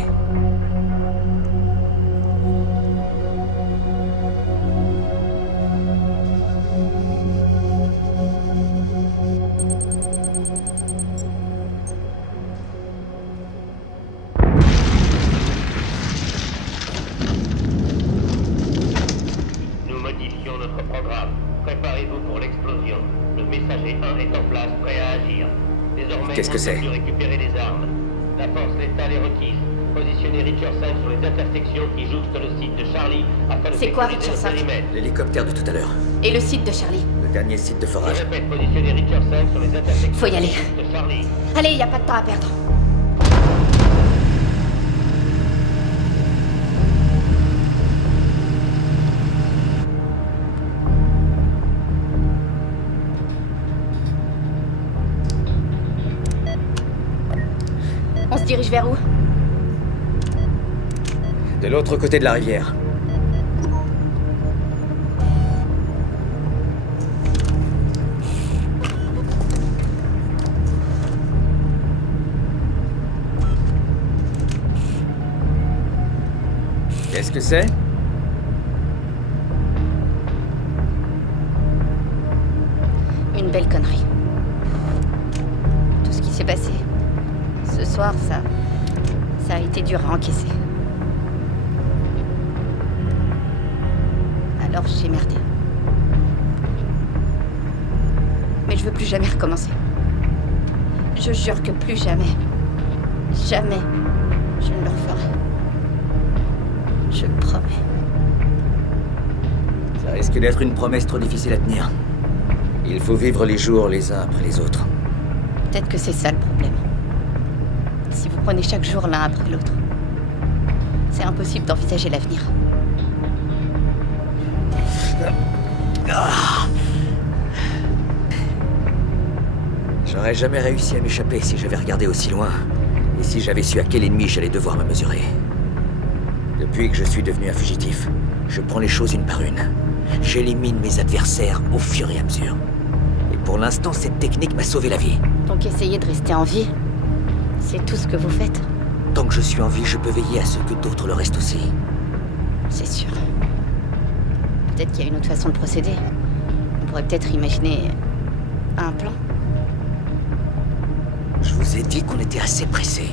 Nous modifions notre programme. Préparez-vous pour l'explosion. Le messager 1 est en place, prêt à agir. Désormais, Qu'est-ce que c'est? on peut plus récupérer les armes. La force létale est requise. Positionnez Richardson sur les intersections qui jouxtent le site de Charlie afin de C'est quoi, sécuriser le Richardson? périmètre. L'hélicoptère de tout à l'heure. Et le site de Charlie? Le dernier site de Je forage. répète, positionnez Richardson sur les intersections Faut y aller. du site de Charlie. Allez, y a pas de temps à perdre. On se dirige vers où? De l'autre côté de la rivière. Qu'est-ce que c'est? Une belle connerie. Tout ce qui s'est passé ce soir, ça a été dur à encaisser. Alors j'ai merdé. Mais je veux plus jamais recommencer. Je jure que plus jamais, jamais, je ne le referai. Je le promets. Ça risque d'être une promesse trop difficile à tenir. Il faut vivre les jours les uns après les autres. Peut-être que c'est ça le problème. Si vous prenez chaque jour l'un après l'autre, c'est impossible d'envisager l'avenir. J'aurais jamais réussi à m'échapper si j'avais regardé aussi loin. Et si j'avais su à quel ennemi j'allais devoir me mesurer. Depuis que je suis devenu un fugitif, je prends les choses une par une. J'élimine mes adversaires au fur et à mesure. Et pour l'instant, cette technique m'a sauvé la vie. Donc essayez de rester en vie. C'est tout ce que vous faites. Tant que je suis en vie, je peux veiller à ce que d'autres le restent aussi. C'est sûr. Peut-être qu'il y a une autre façon de procéder. On pourrait peut-être imaginer un plan. Je vous ai dit qu'on était assez pressés.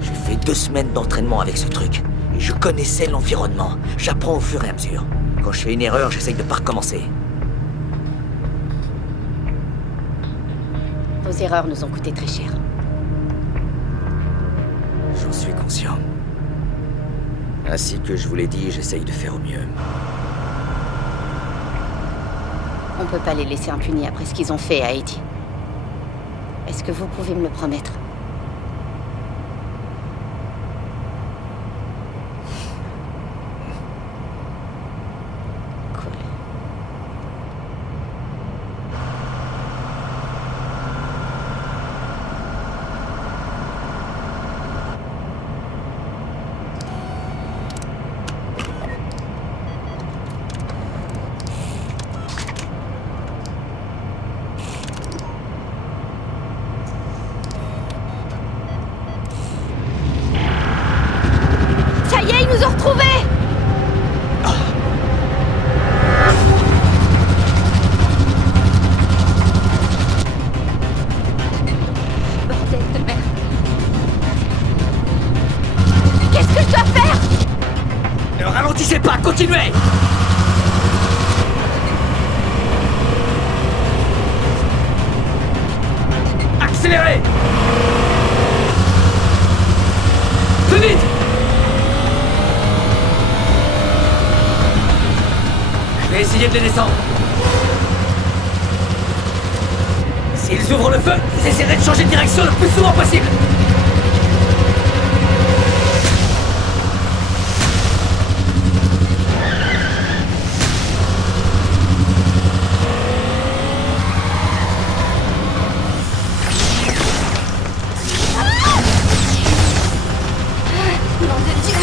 J'ai fait 2 semaines d'entraînement avec ce truc. Et je connaissais l'environnement. J'apprends au fur et à mesure. Quand je fais une erreur, j'essaye de pas recommencer. Vos erreurs nous ont coûté très cher. J'en suis conscient. Ainsi que je vous l'ai dit, j'essaye de faire au mieux. On peut pas les laisser impunis après ce qu'ils ont fait à Eddie. Est-ce que vous pouvez me le promettre? Ne ralentissez pas, continuez! Accélérez! Plus vite! Je vais essayer de les descendre. S'ils ouvrent le feu, vous essaierez de changer de direction le plus souvent possible. Nom de Dieu!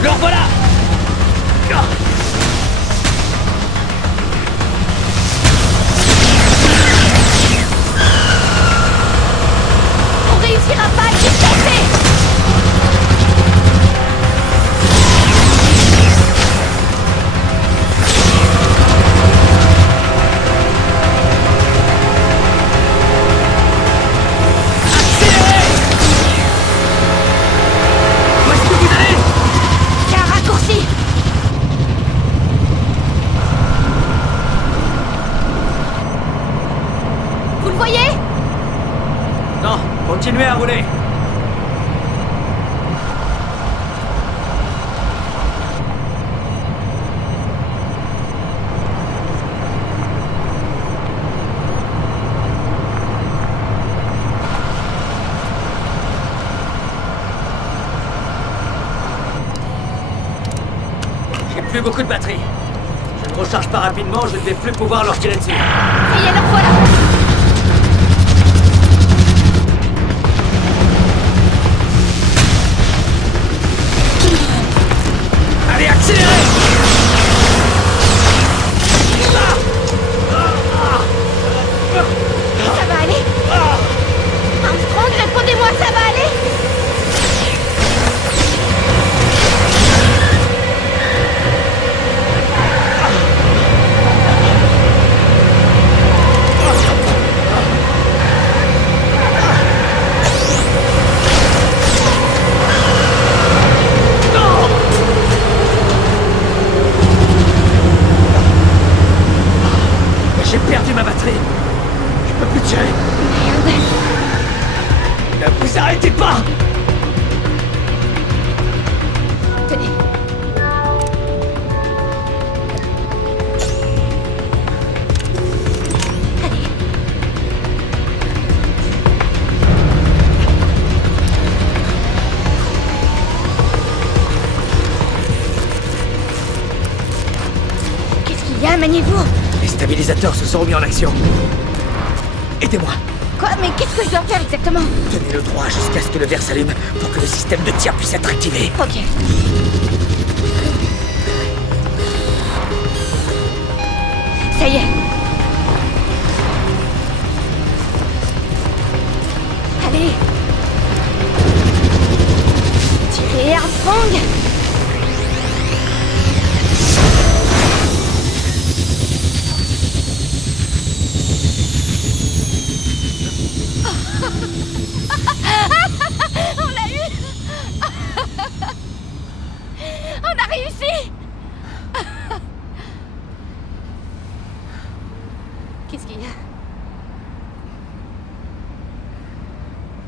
Le revoilà! On réussira pas à le disperser! Où est-ce que vous allez? C'est un raccourci! Vous le voyez? Non, continuez à rouler. J'ai plus beaucoup de batterie. Je ne recharge pas rapidement, je ne vais plus pouvoir leur tirer dessus. Ça y est, le voilà! Allez, accélérez! Ça va aller? Armstrong, répondez-moi, ça va aller? J'ai perdu ma batterie. Je peux plus tirer. Merde. Ne vous arrêtez pas! Tenez. Allez. Qu'est-ce qu'il y a, maniez-vous? Les stabilisateurs se sont remis en action. Aidez-moi. Quoi? Mais qu'est-ce que je dois faire exactement? Tenez le droit jusqu'à ce que le verre s'allume pour que le système de tir puisse être activé. Ok. Ça y est. Allez. Tirez, Armstrong. On l'a eu. On a réussi. Qu'est-ce qu'il y a?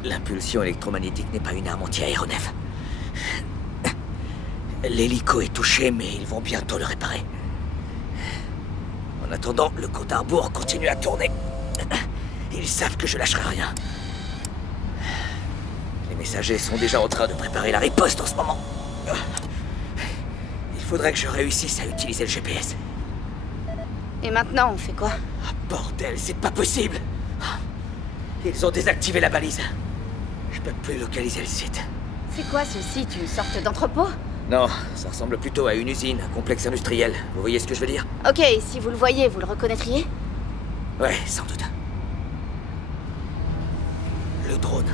L'impulsion électromagnétique n'est pas une arme anti-aéronef. L'hélico est touché, mais ils vont bientôt le réparer. En attendant, le compte à rebours continue à tourner. Ils savent que je lâcherai rien. Les messagers sont déjà en train de préparer la riposte en ce moment. Il faudrait que je réussisse à utiliser le GPS. Et maintenant, on fait quoi? Ah, bordel, c'est pas possible! Ils ont désactivé la balise. Je peux plus localiser le site. C'est quoi ce site? Une sorte d'entrepôt? Non, ça ressemble plutôt à une usine, un complexe industriel. Vous voyez ce que je veux dire? Ok, si vous le voyez, vous le reconnaîtriez? Ouais, sans doute. Le drone.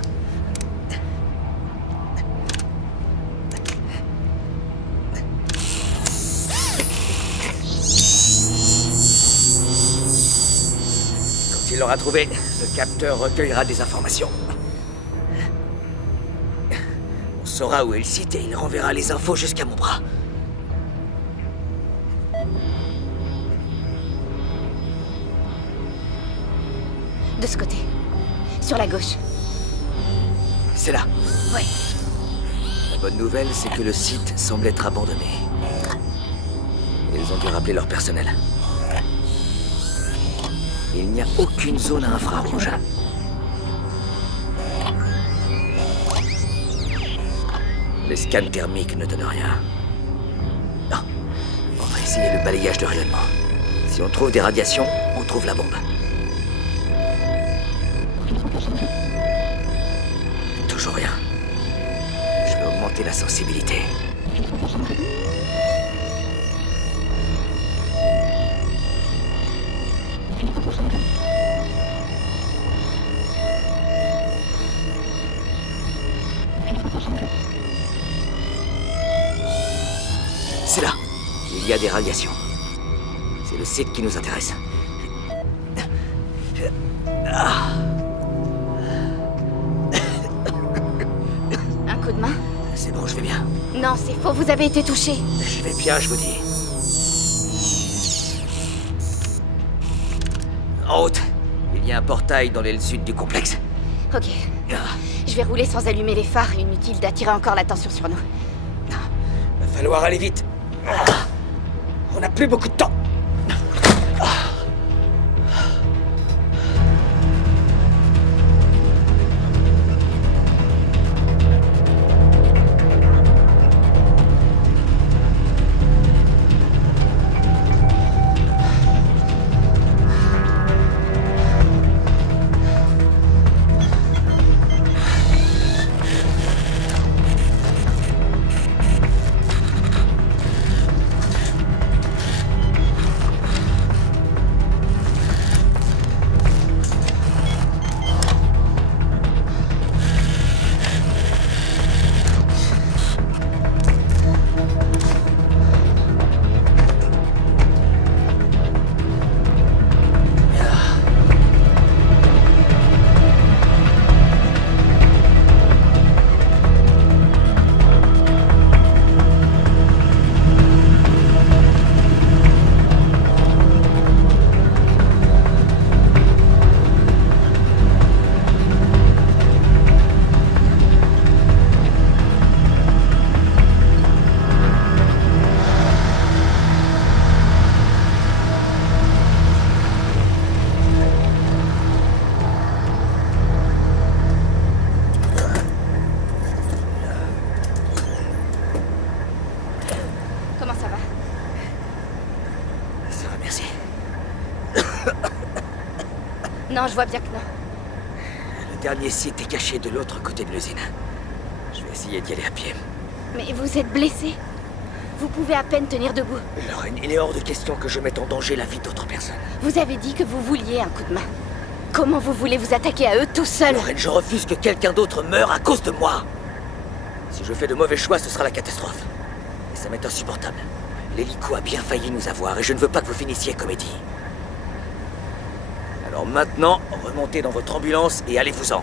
il l'aura trouvé, le capteur recueillera des informations. On saura où est le site et il renverra les infos jusqu'à mon bras. De ce côté. Sur la gauche. C'est là. Ouais. La bonne nouvelle, c'est que le site semble être abandonné. Ils ont dû rappeler leur personnel. Il n'y a aucune zone à infrarouge. Les scans thermiques ne donnent rien. Non. On va essayer le balayage de rayonnement. Si on trouve des radiations, on trouve la bombe. Toujours rien. Je vais augmenter la sensibilité. C'est là. Il y a des radiations. C'est le site qui nous intéresse. Un coup de main? C'est bon, je vais bien. Non, c'est faux, vous avez été touché. Je vais bien, je vous dis. En route. Il y a un portail dans l'aile sud du complexe. Ok. Je vais rouler sans allumer les phares. Inutile d'attirer encore l'attention sur nous. Va falloir aller vite. On n'a plus beaucoup de temps. Comment ça va? Ça va, merci. Non, je vois bien que non. Le dernier site est caché de l'autre côté de l'usine. Je vais essayer d'y aller à pied. Mais vous êtes blessé. Vous pouvez à peine tenir debout. Lorraine, il est hors de question que je mette en danger la vie d'autres personnes. Vous avez dit que vous vouliez un coup de main. Comment vous voulez vous attaquer à eux tout seul? Lorraine, je refuse que quelqu'un d'autre meure à cause de moi. Si je fais de mauvais choix, ce sera la catastrophe. Et ça m'est insupportable. L'hélico a bien failli nous avoir et je ne veux pas que vous finissiez comme Eddie. Alors maintenant, remontez dans votre ambulance et allez-vous-en.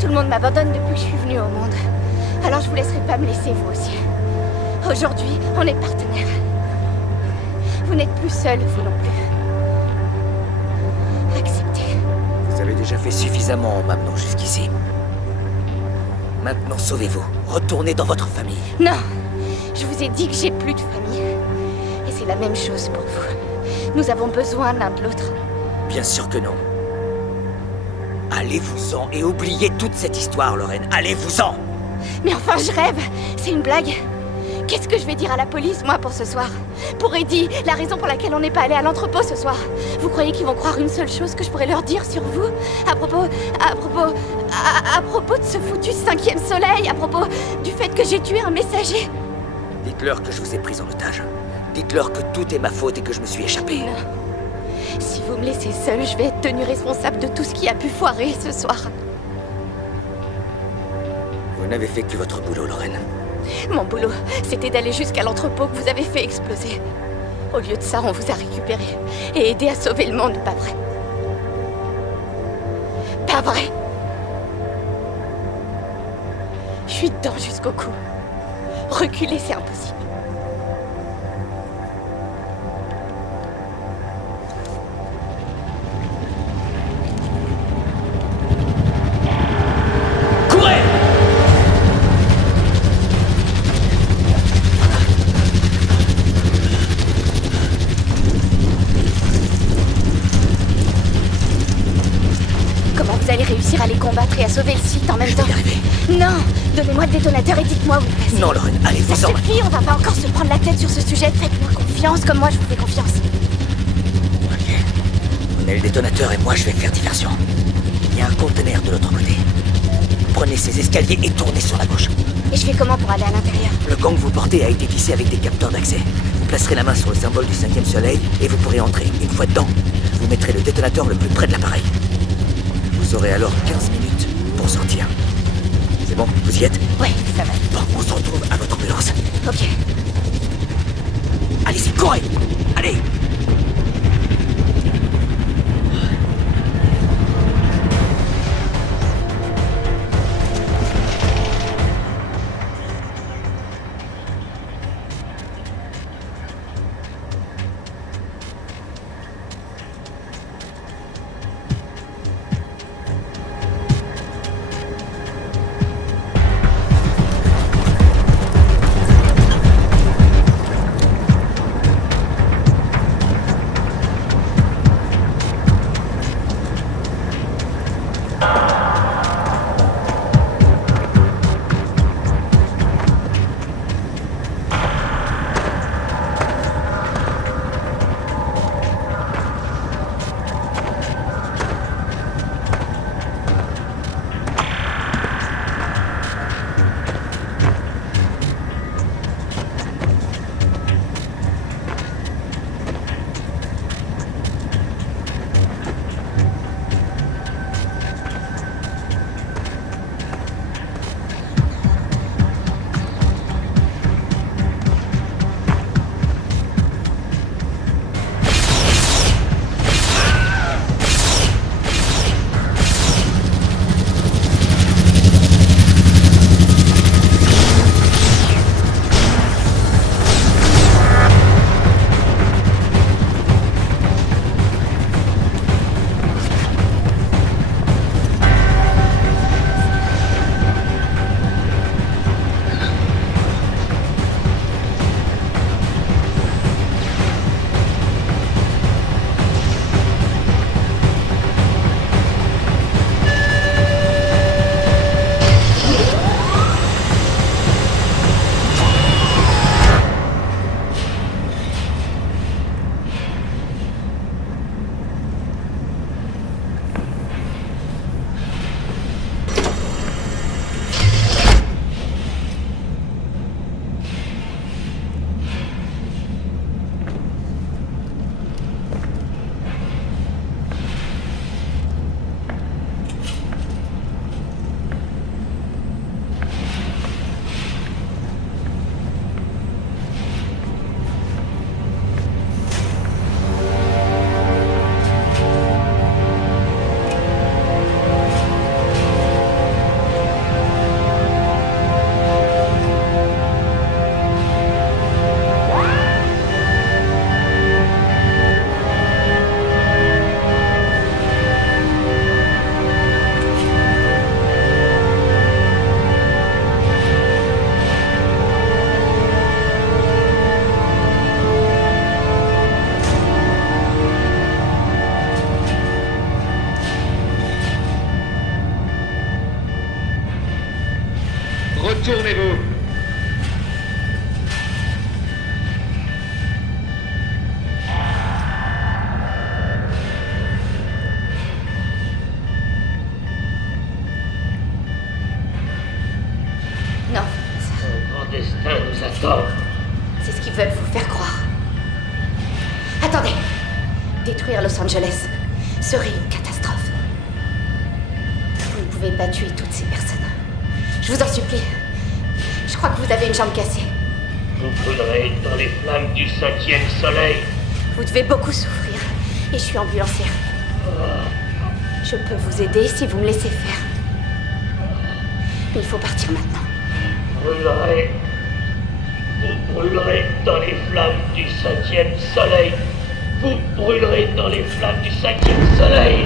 Tout le monde m'abandonne depuis que je suis venue au monde. Alors je vous laisserai pas me laisser, vous aussi. Aujourd'hui, on est partenaires. Vous n'êtes plus seul, vous non plus. Acceptez. Vous avez déjà fait suffisamment en m'amenant jusqu'ici. Maintenant, sauvez-vous. Retournez dans votre famille. Non, je vous ai dit que j'ai plus de famille. Et c'est la même chose pour vous. Nous avons besoin l'un de l'autre. Bien sûr que non. Allez-vous-en et oubliez toute cette histoire, Lorraine. Allez-vous-en! Mais enfin, je rêve. C'est une blague. Qu'est-ce que je vais dire à la police, moi, pour ce soir? Pour Eddie, la raison pour laquelle on n'est pas allé à l'entrepôt ce soir. Vous croyez qu'ils vont croire une seule chose que je pourrais leur dire sur vous? À propos de ce foutu 5e soleil, à propos du fait que j'ai tué un messager? Dites-leur que je vous ai pris en otage. Dites-leur que tout est ma faute et que je me suis échappé. Non. Si vous me laissez seule, je vais être tenue responsable de tout ce qui a pu foirer ce soir. Vous n'avez fait que votre boulot, Lorraine. Mon boulot, c'était d'aller jusqu'à l'entrepôt que vous avez fait exploser. Au lieu de ça, on vous a récupéré et aidé à sauver le monde, pas vrai? Pas vrai? Je suis dedans jusqu'au cou. Reculer, c'est impossible. Courez! Comment vous allez réussir à les combattre et à sauver le site en même Je temps? vais y arriver. Non! Donnez-moi le détonateur et dites-moi où le placer. Non, Lorraine, allez, Ça vous en... suffit, on va pas encore se prendre la tête sur ce sujet. Faites-moi confiance comme moi je vous fais confiance. Ok. Prenez le détonateur et moi je vais faire diversion. Il y a un conteneur de l'autre côté. Prenez ces escaliers et tournez sur la gauche. Et je fais comment pour aller à l'intérieur? Le gant que vous portez a été tissé avec des capteurs d'accès. Vous placerez la main sur le symbole du 5e soleil et vous pourrez entrer. Une fois dedans, vous mettrez le détonateur le plus près de l'appareil. Vous aurez alors 15 minutes pour sortir. C'est bon? Vous y êtes? Ouais, ça va. Bon, on se retrouve à votre ambulance. Ok. Allez-y, courez! Allez! Retournez-vous. Non, Un grand destin nous attend. c'est ce qu'ils veulent vous faire croire. Attendez! Détruire Los Angeles serait une catastrophe. Vous ne pouvez pas tuer toutes ces personnes. Je vous en supplie. Je crois que vous avez une jambe cassée. Vous brûlerez dans les flammes du 5e soleil. Vous devez beaucoup souffrir. Et je suis ambulancière. Je peux vous aider si vous me laissez faire. Mais il faut partir maintenant. Brûlerez. Vous brûlerez dans les flammes du 5e soleil. Vous brûlerez dans les flammes du 5e soleil.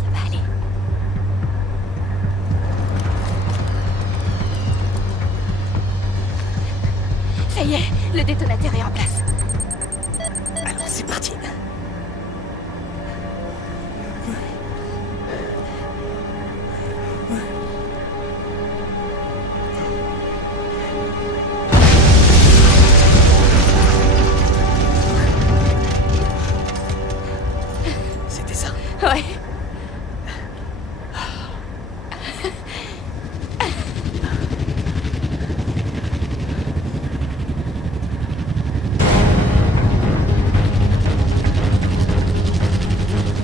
Ça va aller. Ça y est, le détonateur est en place. Alors, c'est parti. C'était ça. Ouais.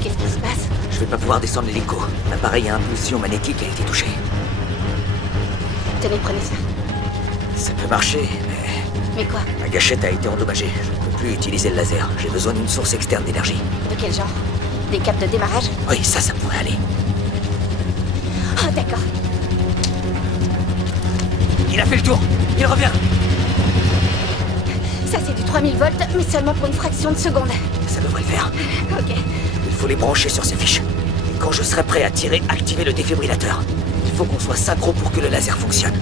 Qu'est-ce qui se passe? Je vais pas pouvoir descendre l'hélico. L'appareil à impulsion magnétique a été touché. Tenez, prenez ça. Ça peut marcher, mais Mais quoi? ma gâchette a été endommagée. Je ne peux plus utiliser le laser. J'ai besoin d'une source externe d'énergie. De quel genre? Des câbles de démarrage? Oui, ça pourrait aller. Oh, d'accord. Il a fait le tour. Il revient. Ça, c'est du 3000 volts, mais seulement pour une fraction de seconde. Ça devrait le faire. Ok. Il faut les brancher sur ces fiches. Et quand je serai prêt à tirer, activer le défibrillateur. Il faut qu'on soit synchro pour que le laser fonctionne.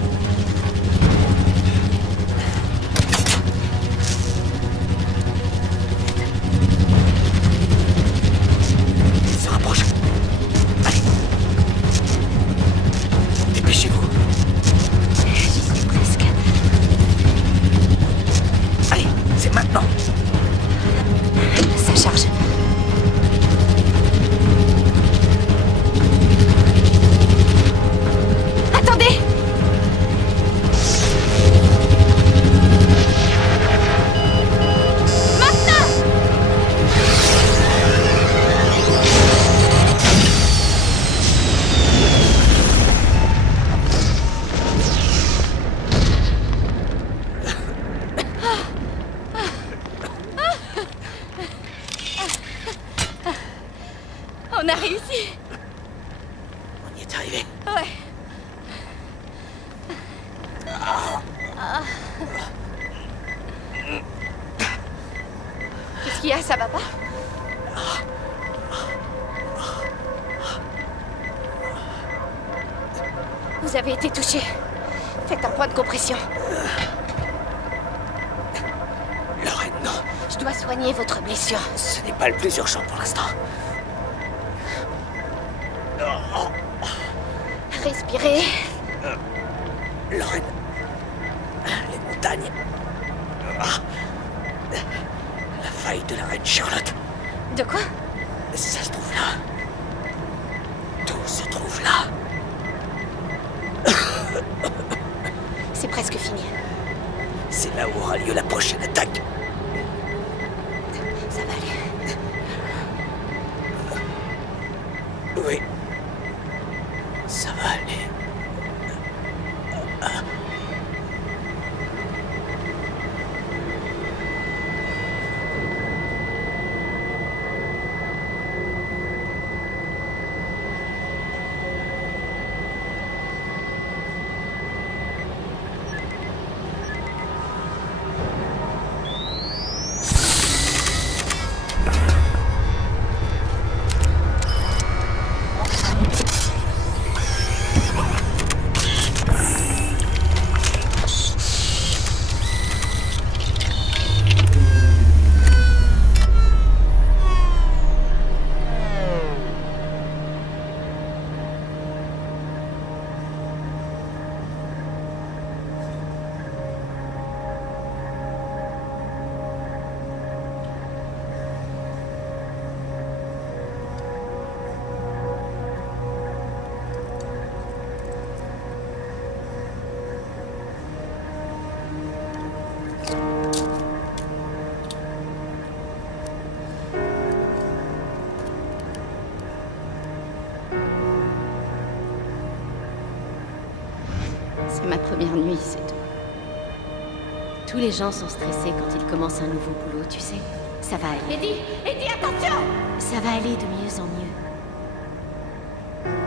Il se rapproche. Allez. Dépêchez-vous. J'y suis presque. Allez, c'est maintenant. Ça charge. Attendez! Maintenant! On a réussi! On y est arrivé. Ouais. Qu'est-ce qu'il y a? Ça va pas? Vous avez été touché. Faites un point de compression. Lorraine, non. Je dois soigner votre blessure. Ce n'est pas le plus urgent pour l'instant. Respirez. Lorraine. Les montagnes. La faille de la reine Charlotte. De quoi? Ça se trouve là. Tout se trouve là. C'est presque fini. C'est là où aura lieu la prochaine attaque. Ça va aller. Oui. Ça va aller. C'est ma première nuit, c'est tout. Tous les gens sont stressés quand ils commencent un nouveau boulot, tu sais. Ça va aller. Eddie, attention! Ça va aller de mieux en mieux.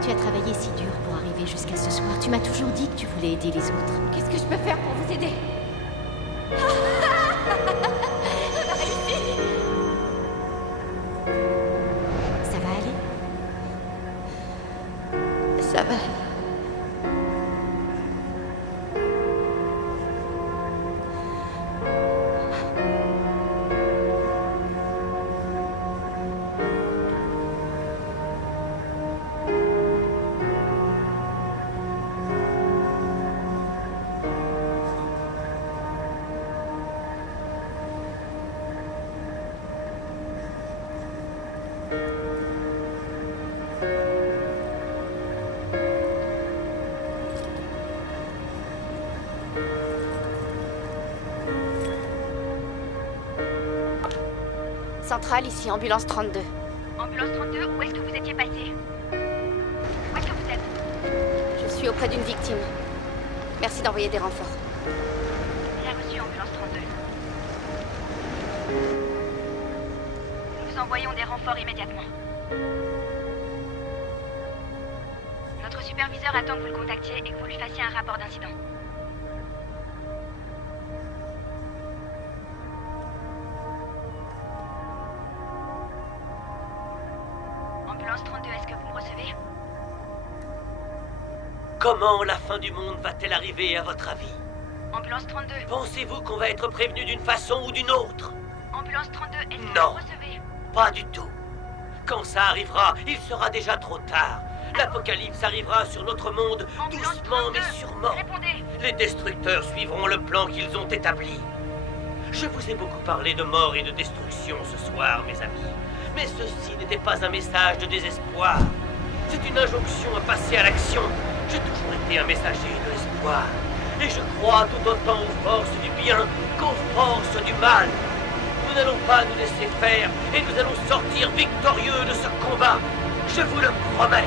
Tu as travaillé si dur pour arriver jusqu'à ce soir. Tu m'as toujours dit que tu voulais aider les autres. Qu'est-ce que je peux faire pour vous aider? On a réussi! Ça va aller? Ça va. Centrale, ici, ambulance 32. Ambulance 32, où est-ce que vous étiez passé? Où est-ce que vous êtes? Je suis auprès d'une victime. Merci d'envoyer des renforts. Bien reçu, ambulance 32. Nous envoyons des renforts immédiatement. Notre superviseur attend que vous le contactiez et que vous lui fassiez un rapport d'incident. Ambulance 32, est-ce que vous me recevez? Comment la fin du monde va-t-elle arriver, à votre avis? Ambulance 32. Pensez-vous qu'on va être prévenu d'une façon ou d'une autre? Ambulance 32, est-ce que Non. vous me recevez? Pas du tout. Quand ça arrivera, il sera déjà trop tard. L'apocalypse arrivera sur notre monde, Ambulance doucement 32, mais sûrement. répondez. Les destructeurs suivront le plan qu'ils ont établi. Je vous ai beaucoup parlé de mort et de destruction ce soir, mes amis. Mais ceci n'était pas un message de désespoir. C'est une injonction à passer à l'action. J'ai toujours été un messager de l'espoir. Et je crois tout autant aux forces du bien qu'aux forces du mal. Nous n'allons pas nous laisser faire et nous allons sortir victorieux de ce combat. Je vous le promets.